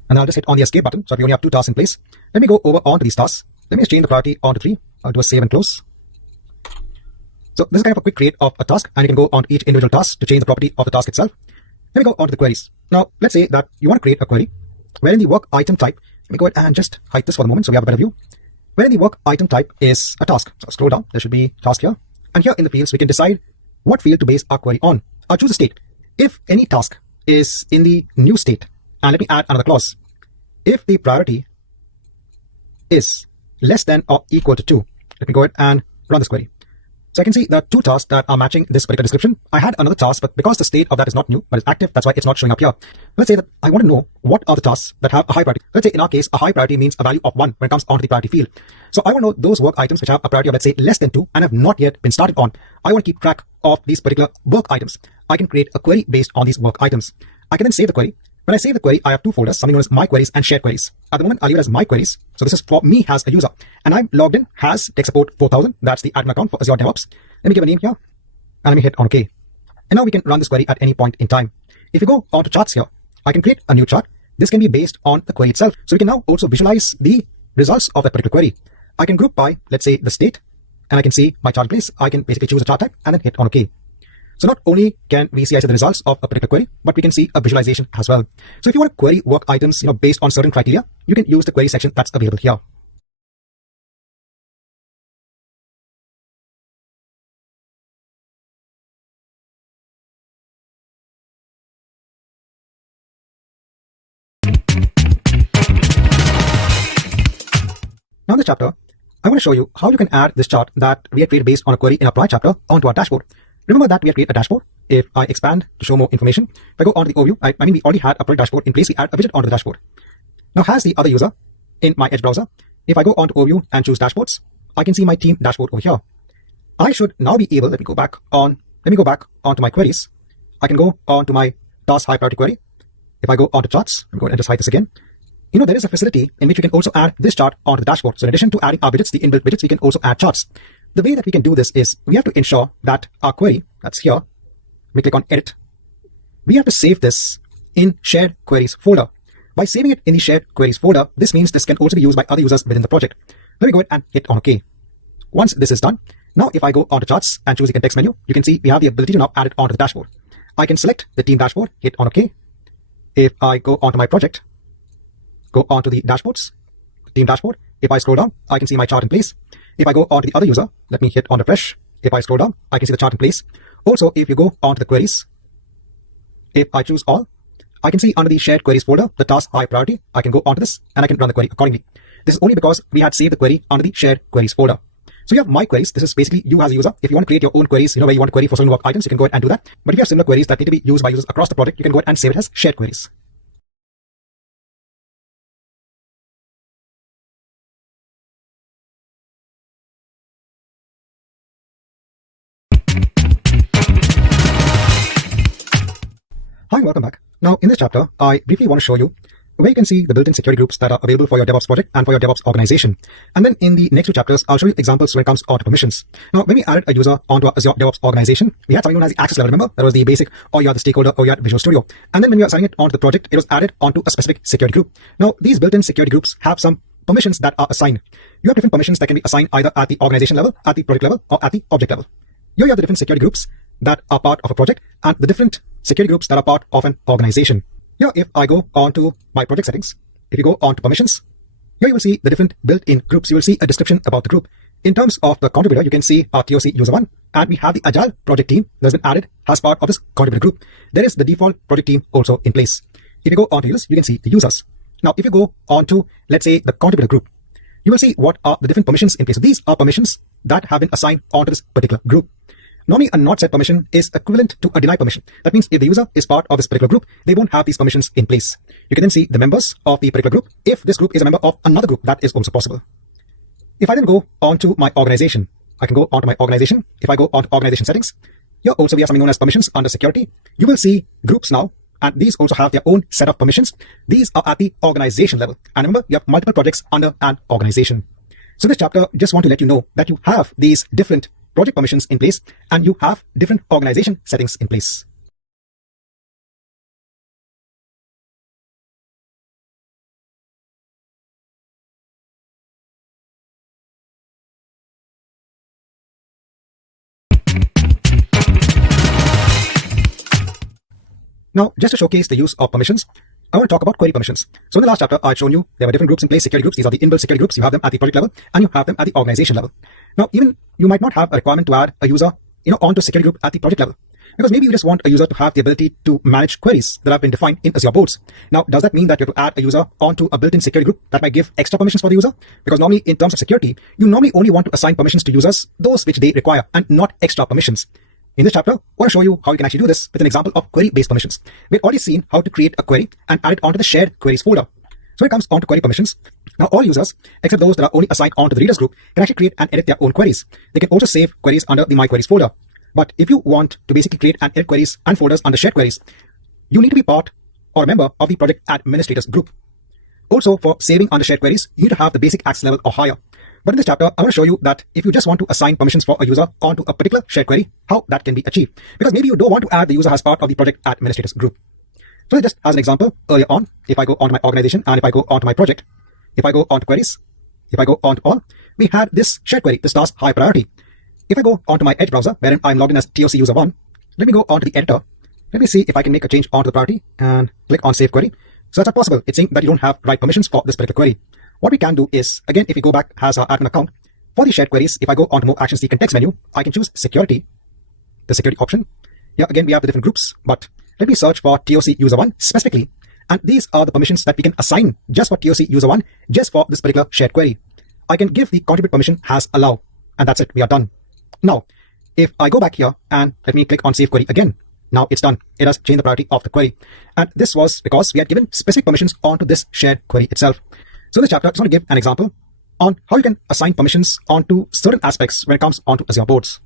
And I'll just hit on the escape button. So we only have 2 tasks in place. Let me go over onto these tasks. Let me just change the priority onto 3. I'll do a save and close. So this is kind of a quick create of a task, and you can go on each individual task to change the property of the task itself. Let me go on to the queries. Now, let's say that you want to create a query wherein the work item type, let me go ahead and just hide this for the moment so we have a better view. Wherein the work item type is a task. So scroll down, there should be task here. And here in the fields, we can decide what field to base our query on. I'll choose a state. If any task is in the new state, and let me add another clause. If the priority is less than or equal to 2, let me go ahead and run this query. So I can see the two tasks that are matching this particular description. I had another task, but because the state of that is not new, but it's active, that's why it's not showing up here. Let's say that I want to know what are the tasks that have a high priority. Let's say in our case, a high priority means a value of 1 when it comes onto the priority field. So I want to know those work items which have a priority of, let's say, less than 2 and have not yet been started on. I want to keep track of these particular work items. I can create a query based on these work items. I can then save the query. When I save the query, I have two folders, something known as My Queries and Shared Queries. At the moment, I'll leave it as My Queries. So this is for me as a user. And I'm logged in as tech support 4000. That's the admin account for Azure DevOps. Let me give a name here. And let me hit on OK. And now we can run this query at any point in time. If you go onto charts here, I can create a new chart. This can be based on the query itself. So we can now also visualize the results of that particular query. I can group by, let's say, the state. And I can see my chart in place. I can basically choose a chart type and then hit on OK. So not only can we see the results of a particular query, but we can see a visualization as well. So if you want to query work items, based on certain criteria, you can use the query section that's available here. Now in this chapter, I want to show you how you can add this chart that we had created based on a query in a prior chapter onto our dashboard. Remember that we have created a dashboard. If I expand to show more information, if I go onto the overview, I mean, we already had a project dashboard in place. We add a widget onto the dashboard. Now, as the other user in my Edge browser, if I go onto overview and choose dashboards, I can see my team dashboard over here. I should now be able, let me go back onto my queries. I can go onto my task high priority query. If I go onto charts, I'm going to just hide this again. There is a facility in which we can also add this chart onto the dashboard. So in addition to adding our widgets, the inbuilt widgets, we can also add charts. The way that we can do this is we have to ensure that our query, that's here, we click on edit. We have to save this in shared queries folder. By saving it in the shared queries folder, this means this can also be used by other users within the project. Let me go ahead and hit on OK. Once this is done, now if I go onto charts and choose the context menu, you can see we have the ability to now add it onto the dashboard. I can select the team dashboard, hit on OK. If I go onto my project, go onto the dashboards, team dashboard. If I scroll down, I can see my chart in place. If I go onto the other user, let me hit on refresh. If I scroll down, I can see the chart in place. Also, if you go onto the queries, if I choose all, I can see under the shared queries folder, the task high priority. I can go onto this and I can run the query accordingly. This is only because we had saved the query under the shared queries folder. So you have My Queries. This is basically you as a user. If you want to create your own queries, where you want to query for certain work items, you can go ahead and do that. But if you have similar queries that need to be used by users across the project, you can go ahead and save it as shared queries. Hi, welcome back. Now, in this chapter, I briefly want to show you where you can see the built-in security groups that are available for your DevOps project and for your DevOps organization. And then in the next two chapters, I'll show you examples when it comes to permissions. Now, when we added a user onto our Azure DevOps organization, we had something known as the access level. Remember, that was the basic, or you had the stakeholder, or you had Visual Studio. And then when we were assigning it onto the project, it was added onto a specific security group. Now, these built-in security groups have some permissions that are assigned. You have different permissions that can be assigned either at the organization level, at the project level, or at the object level. Here you have the different security groups that are part of a project and the different security groups that are part of an organization. Here, if I go on to my project settings, if you go on to permissions, here you will see the different built-in groups. You will see a description about the group. In terms of the contributor, you can see our TOC user 1, and we have the Agile project team that's been added as part of this contributor group. There is the default project team also in place. If you go on to users, you can see the users. Now, if you go on to, let's say, the contributor group, you will see what are the different permissions in place. So these are permissions that have been assigned onto this particular group. Normally, a not set permission is equivalent to a deny permission. That means if the user is part of this particular group, they won't have these permissions in place. You can then see the members of the particular group. If this group is a member of another group, that is also possible. If I then go on to my organization, I can go on to my organization. If I go on to organization settings, here also we have something known as permissions under security. You will see groups now, and these also have their own set of permissions. These are at the organization level. And remember, you have multiple projects under an organization. So this chapter just want to let you know that you have these different project permissions in place and you have different organization settings in place. Now, just to showcase the use of permissions, I want to talk about query permissions. So in the last chapter, I've shown you there were different groups in place, security groups. These are the inbuilt security groups. You have them at the project level and you have them at the organization level. Now, even you might not have a requirement to add a user, onto security group at the project level. Because maybe you just want a user to have the ability to manage queries that have been defined in Azure boards. Now, does that mean that you have to add a user onto a built-in security group that might give extra permissions for the user? Because normally in terms of security, you normally only want to assign permissions to users, those which they require, and not extra permissions. In this chapter, I want to show you how you can actually do this with an example of query-based permissions. We've already seen how to create a query and add it onto the shared queries folder. So when it comes onto query permissions, now all users, except those that are only assigned onto the readers group, can actually create and edit their own queries. They can also save queries under the My Queries folder. But if you want to basically create and edit queries and folders under shared queries, you need to be part or a member of the project administrators group. Also, for saving under shared queries, you need to have the basic access level or higher. But in this chapter, I want to show you that if you just want to assign permissions for a user onto a particular shared query, how that can be achieved. Because maybe you don't want to add the user as part of the project administrators group. So just as an example, earlier on, if I go onto my organization and if I go onto my project, if I go onto queries, if I go onto all, we had this shared query, this task high priority. If I go onto my Edge browser, wherein I'm logged in as TOC user 1, let me go onto the editor. Let me see if I can make a change onto the priority and click on save query. So that's not possible. It's saying that you don't have right permissions for this particular query. What we can do is, again, if we go back as our admin account, for the shared queries, if I go onto more actions, the context menu, I can choose security, the security option. Here again, we have the different groups, but let me search for TOC user 1 specifically. And these are the permissions that we can assign just for TOC user 1, just for this particular shared query. I can give the contribute permission as allow, and that's it, we are done. Now, if I go back here and let me click on save query again, now it's done. It has changed the priority of the query. And this was because we had given specific permissions onto this shared query itself. So in this chapter, I just want to give an example on how you can assign permissions onto certain aspects when it comes onto Azure boards.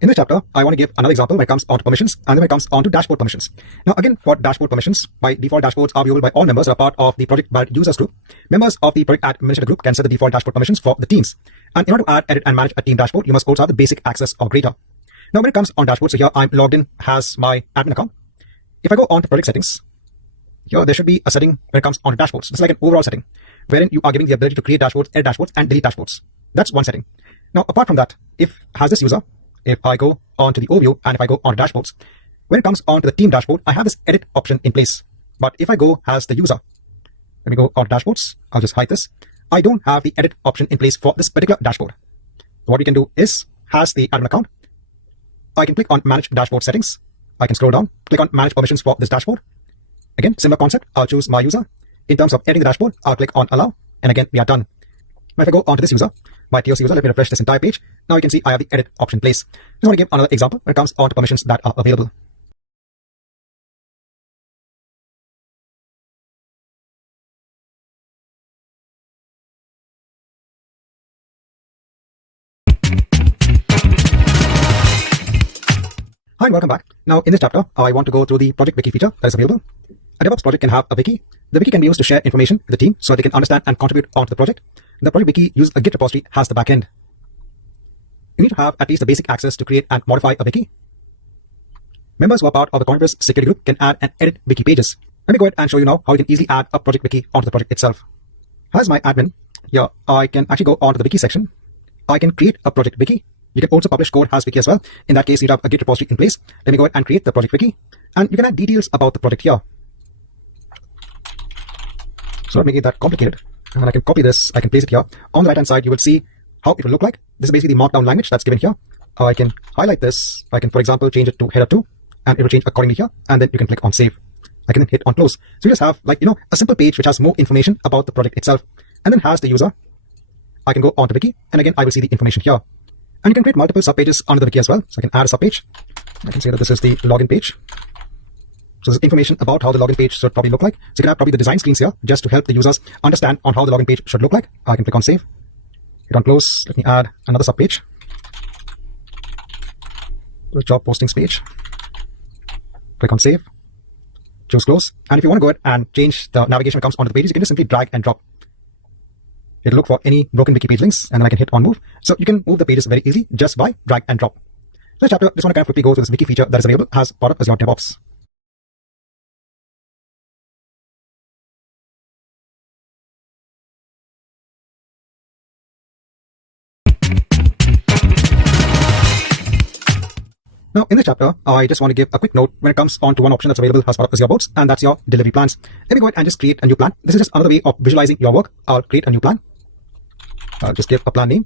In this chapter, I want to give another example when it comes onto permissions and then when it comes onto dashboard permissions. Now again, for dashboard permissions, by default dashboards are viewable by all members that are part of the project by users group. Members of the project administrator group can set the default dashboard permissions for the teams. And in order to add, edit and manage a team dashboard, you must also have the basic access or greater. Now when it comes on dashboards, so here I'm logged in as my admin account. If I go on to project settings, here there should be a setting when it comes onto dashboards. This is like an overall setting wherein you are giving the ability to create dashboards, edit dashboards and delete dashboards. That's one setting. Now apart from that, if has this user, if I go on to the overview and if I go on to dashboards, when it comes on to the team dashboard, I have this edit option in place. But if I go as the user, let me go on to dashboards, I'll just hide this. I don't have the edit option in place for this particular dashboard. What we can do is, has the admin account, I can click on manage dashboard settings. I can scroll down, click on manage permissions for this dashboard. Again, similar concept, I'll choose my user. In terms of editing the dashboard, I'll click on allow, and again, we are done. Now if I go on to this user, my TOC user, let me refresh this entire page. Now you can see I have the edit option in place. Just want to give another example when it comes on to permissions that are available. Hi and welcome back. Now in this chapter, I want to go through the project wiki feature that is available. A DevOps project can have a wiki. The wiki can be used to share information with the team so they can understand and contribute onto the project. The project wiki uses a Git repository as the backend. You need to have at least the basic access to create and modify a wiki. Members who are part of the contributors security group can add and edit wiki pages. Let me go ahead and show you now how you can easily add a project wiki onto the project itself. As my admin, here I can actually go onto the wiki section. I can create a project wiki. You can also publish code as wiki as well. In that case, you have a Git repository in place. Let me go ahead and create the project wiki. And you can add details about the project here. So not making it that complicated. And I can copy this, I can place it here. On the right hand side, you will see how it will look like. This is basically the markdown language that's given here. I can highlight this. I can, for example, change it to header 2 and it will change accordingly here. And then you can click on save. I can then hit on close. So you just have like, a simple page which has more information about the project itself and then has the user. I can go on to wiki and again, I will see the information here. And you can create multiple subpages under the wiki as well. So I can add a subpage. I can say that this is the login page. So there's information about how the login page should probably look like. So you can have probably the design screens here just to help the users understand on how the login page should look like. I can click on save. Hit on close. Let me add another subpage. The job postings page. Click on save. Choose close. And if you want to go ahead and change the navigation when it comes onto the pages, you can just simply drag and drop. It'll look for any broken wiki page links and then I can hit on move. So you can move the pages very easily just by drag and drop. So this chapter, just want to kind of quickly go through this wiki feature that is available as part of Azure DevOps. Now, in this chapter, I just want to give a quick note when it comes on to one option that's available as part of Azure Boards, and that's your delivery plans. Let me go ahead and just create a new plan. This is just another way of visualizing your work. I'll create a new plan. I'll just give a plan name.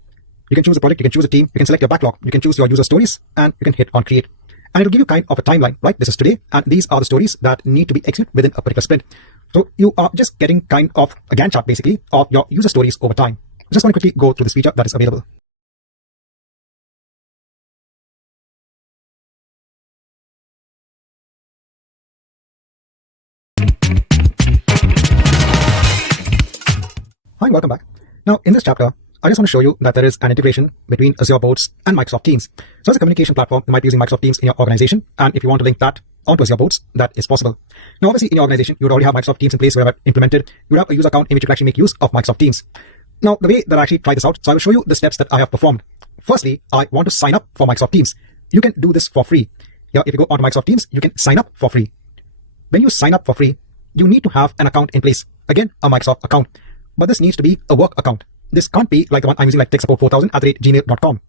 You can choose a project, you can choose a team, you can select your backlog, you can choose your user stories, and you can hit on create. And it'll give you kind of a timeline, right? This is today, and these are the stories that need to be executed within a particular sprint. So you are just getting kind of a Gantt chart, basically, of your user stories over time. Just want to quickly go through this feature that is available. Hi, welcome back. Now, in this chapter, I just want to show you that there is an integration between Azure Boards and Microsoft Teams. So as a communication platform, you might be using Microsoft Teams in your organization, and if you want to link that onto Azure Boards, that is possible. Now, obviously, in your organization, you would already have Microsoft Teams in place where I've implemented. You would have a user account in which you can actually make use of Microsoft Teams. Now, the way that I actually try this out, so I will show you the steps that I have performed. Firstly, I want to sign up for Microsoft Teams. You can do this for free. Here, if you go onto Microsoft Teams, you can sign up for free. When you sign up for free, you need to have an account in place. Again, a Microsoft account. But this needs to be a work account. This can't be like the one I'm using, like techsupport4000@gmail.com.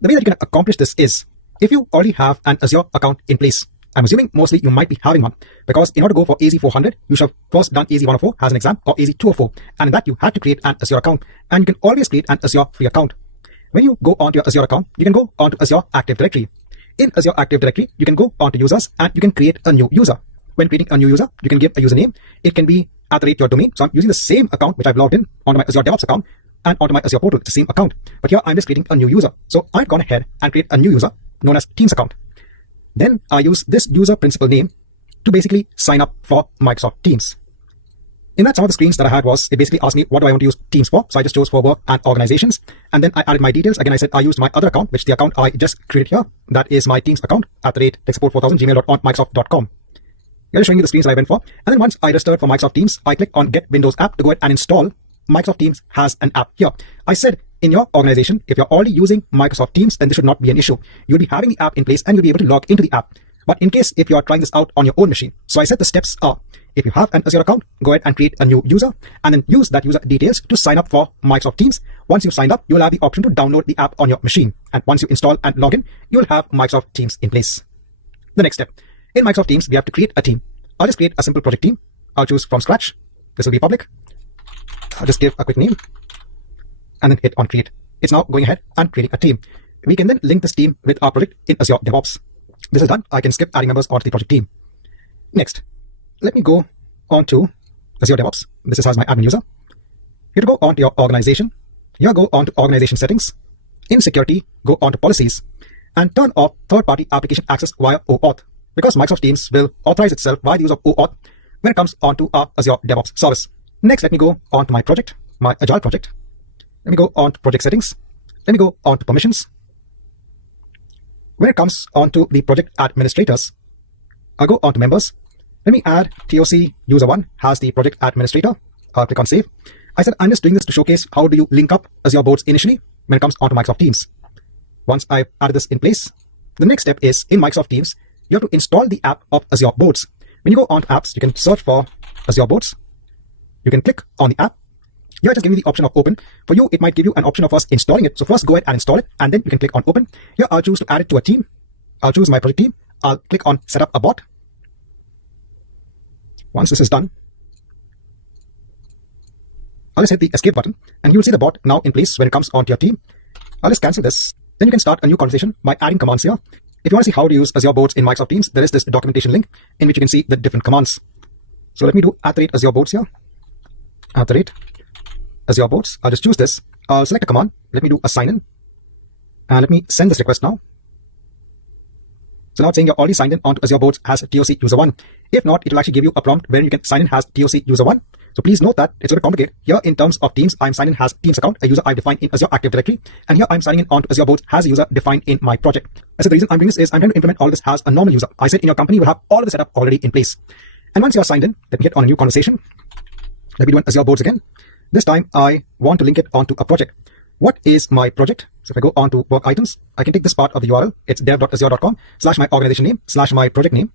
The way that you can accomplish this is, if you already have an Azure account in place, I'm assuming mostly you might be having one, because in order to go for AZ400, you should have first done AZ104 as an exam, or AZ204, and in that you had to create an Azure account, and you can always create an Azure free account. When you go onto your Azure account, you can go onto Azure Active Directory. In Azure Active Directory, you can go onto users, and you can create a new user. When creating a new user, you can give a username. It can be @your domain. So I'm using the same account which I've logged in onto my Azure DevOps account and onto my Azure portal. It's the same account. But here I'm just creating a new user. So I've gone ahead and create a new user known as Teams account. Then I use this user principal name to basically sign up for Microsoft Teams. In that, some of the screens that I had was, it basically asked me, what do I want to use Teams for? So I just chose for work and organizations. And then I added my details. Again, I said I used my other account, which the account I just created here. That is my Teams account @techsupport4000gmail.com. Here is showing you the screens that I went for. And then once I registered for Microsoft Teams, I click on Get Windows App to go ahead and install. Microsoft Teams has an app here. I said in your organization, if you're already using Microsoft Teams, then this should not be an issue. You'll be having the app in place and you'll be able to log into the app. But in case if you are trying this out on your own machine, so I said the steps are, if you have an Azure account, go ahead and create a new user and then use that user details to sign up for Microsoft Teams. Once you've signed up, you'll have the option to download the app on your machine. And once you install and log in, you'll have Microsoft Teams in place. The next step, in Microsoft Teams, we have to create a team. I'll just create a simple project team. I'll choose from scratch. This will be public. I'll just give a quick name and then hit on create. It's now going ahead and creating a team. We can then link this team with our project in Azure DevOps. This is done. I can skip adding members onto the project team. Next, let me go on to Azure DevOps. This is as my admin user. Here to go on to your organization. Here go on to organization settings. In security, go on to policies and turn off third-party application access via OAuth, because Microsoft Teams will authorize itself by the use of OAuth when it comes onto our Azure DevOps service. Next, let me go on to my project, my Agile project. Let me go on to project settings. Let me go on to permissions. When it comes onto the project administrators, I'll go on to members. Let me add TOC user 1 has the project administrator. I'll click on save. I said I'm just doing this to showcase how do you link up Azure Boards initially when it comes onto Microsoft Teams. Once I've added this in place, the next step is in Microsoft Teams, you have to install the app of Azure Boards. When you go on to apps, you can search for Azure Boards. You can click on the app. Here, just give you the option of open. For you, it might give you an option of first installing it. So first go ahead and install it, and then you can click on open. Here, I'll choose to add it to a team. I'll choose my project team. I'll click on set up a bot. Once this is done, I'll just hit the escape button, and you'll see the bot now in place when it comes onto your team. I'll just cancel this. Then you can start a new conversation by adding commands here. If you want to see how to use Azure Boards in Microsoft Teams, there is this documentation link in which you can see the different commands. So let me do @Azure Boards here. @Azure Boards. I'll just choose this. I'll select a command. Let me do a sign in. And let me send this request now. So now it's saying you're already signed in onto Azure Boards as TOC user 1. If not, it will actually give you a prompt where you can sign in as TOC user 1. So please note that it's a bit complicated. Here in terms of Teams, I'm signing in as Teams account, a user I've defined in Azure Active Directory. And here I'm signing in onto Azure Boards as a user defined in my project. I said the reason I'm doing this is I'm trying to implement all of this as a normal user. I said in your company, you will have all of the setup already in place. And once you're signed in, let me hit on a new conversation. Let me do an Azure Boards again. This time I want to link it onto a project. What is my project? So if I go on to work items, I can take this part of the URL. It's dev.azure.com/my organization name/my project name.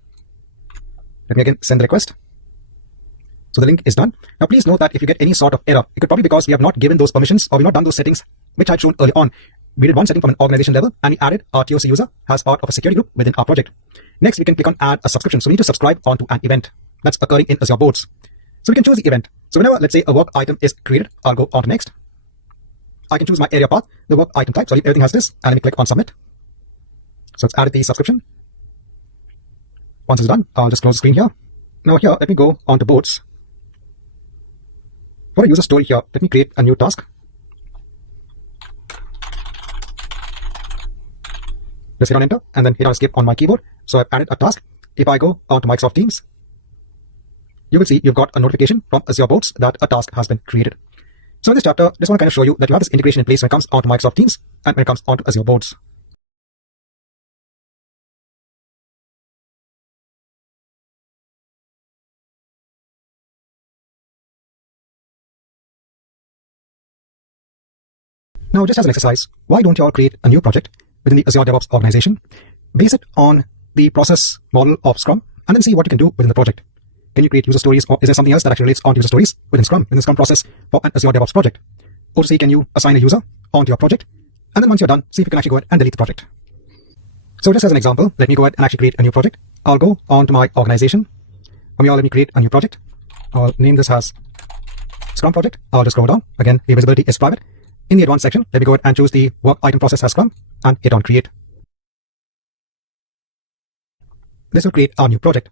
Let me again send the request. So the link is done. Now please note that if you get any sort of error, it could probably be because we have not given those permissions or we've not done those settings which I had shown earlier on. we did one setting from an organization level, and we added our TOC user as part of a security group within our project. Next, we can click on add a subscription. So we need to subscribe onto an event that's occurring in Azure Boards. So we can choose the event. So whenever, let's say, a work item is created, I'll go on to next. I can choose my area path, the work item type. So everything has this, and let me click on submit. So it's added the subscription. Once it's done, I'll just close the screen here. Now here, let me go on to Boards. For a user story here, let me create a new task. Just hit on enter and then hit on escape on my keyboard. So I've added a task. If I go on to Microsoft Teams, you will see you've got a notification from Azure Boards that a task has been created. So in this chapter, I just want to kind of show you that you have this integration in place when it comes onto Microsoft Teams and when it comes onto Azure Boards. Now, just as an exercise, why don't you all create a new project within the Azure DevOps organization, base it on the process model of Scrum, and then see what you can do within the project. Can you create user stories, or is there something else that actually relates on user stories within the Scrum process for an Azure DevOps project? Also see, can you assign a user onto your project? And then once you're done, see if you can actually go ahead and delete the project. So just as an example, let me go ahead and actually create a new project. I'll go on to my organization. From here, let me create a new project. I'll name this as Scrum project. I'll just scroll down. Again, the visibility is private. In the advanced section, let me go ahead and choose the work item process as Scrum and hit on create. This will create our new project.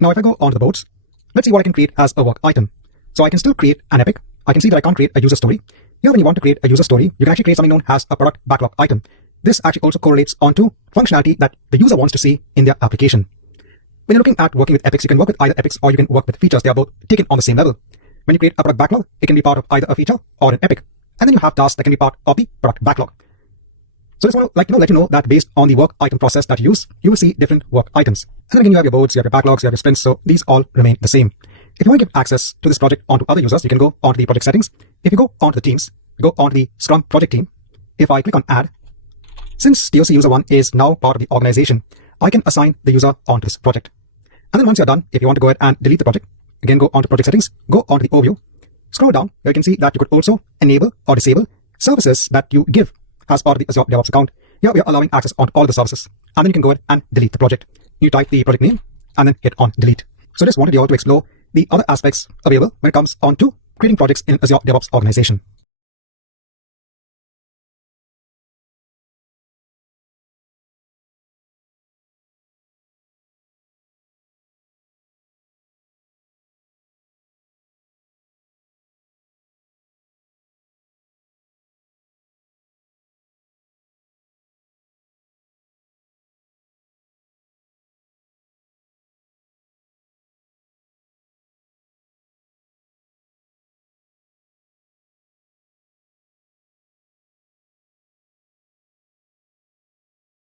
Now, if I go onto the boards, let's see what I can create as a work item. So I can still create an epic. I can see that I can't create a user story. Here, when you want to create a user story, you can actually create something known as a product backlog item. This actually also correlates onto functionality that the user wants to see in their application. When you're looking at working with epics, you can work with either epics or you can work with features. They are both taken on the same level. When you create a product backlog, it can be part of either a feature or an epic. And then you have tasks that can be part of the product backlog. So I just want to let you know that based on the work item process that you use, you will see different work items. And then again, you have your boards, you have your backlogs, you have your sprints, so these all remain the same. If you want to give access to this project onto other users, you can go onto the project settings. If you go onto the teams, you go onto the Scrum project team. If I click on add, since TOC user 1 is now part of the organization, I can assign the user onto this project. And then once you're done, if you want to go ahead and delete the project, again, go onto project settings, go onto the overview, scroll down, here you can see that you could also enable or disable services that you give as part of the Azure DevOps account. Here we are allowing access on all the services. And then you can go ahead and delete the project. You type the project name and then hit on delete. So I just wanted you all to explore the other aspects available when it comes on to creating projects in Azure DevOps organization.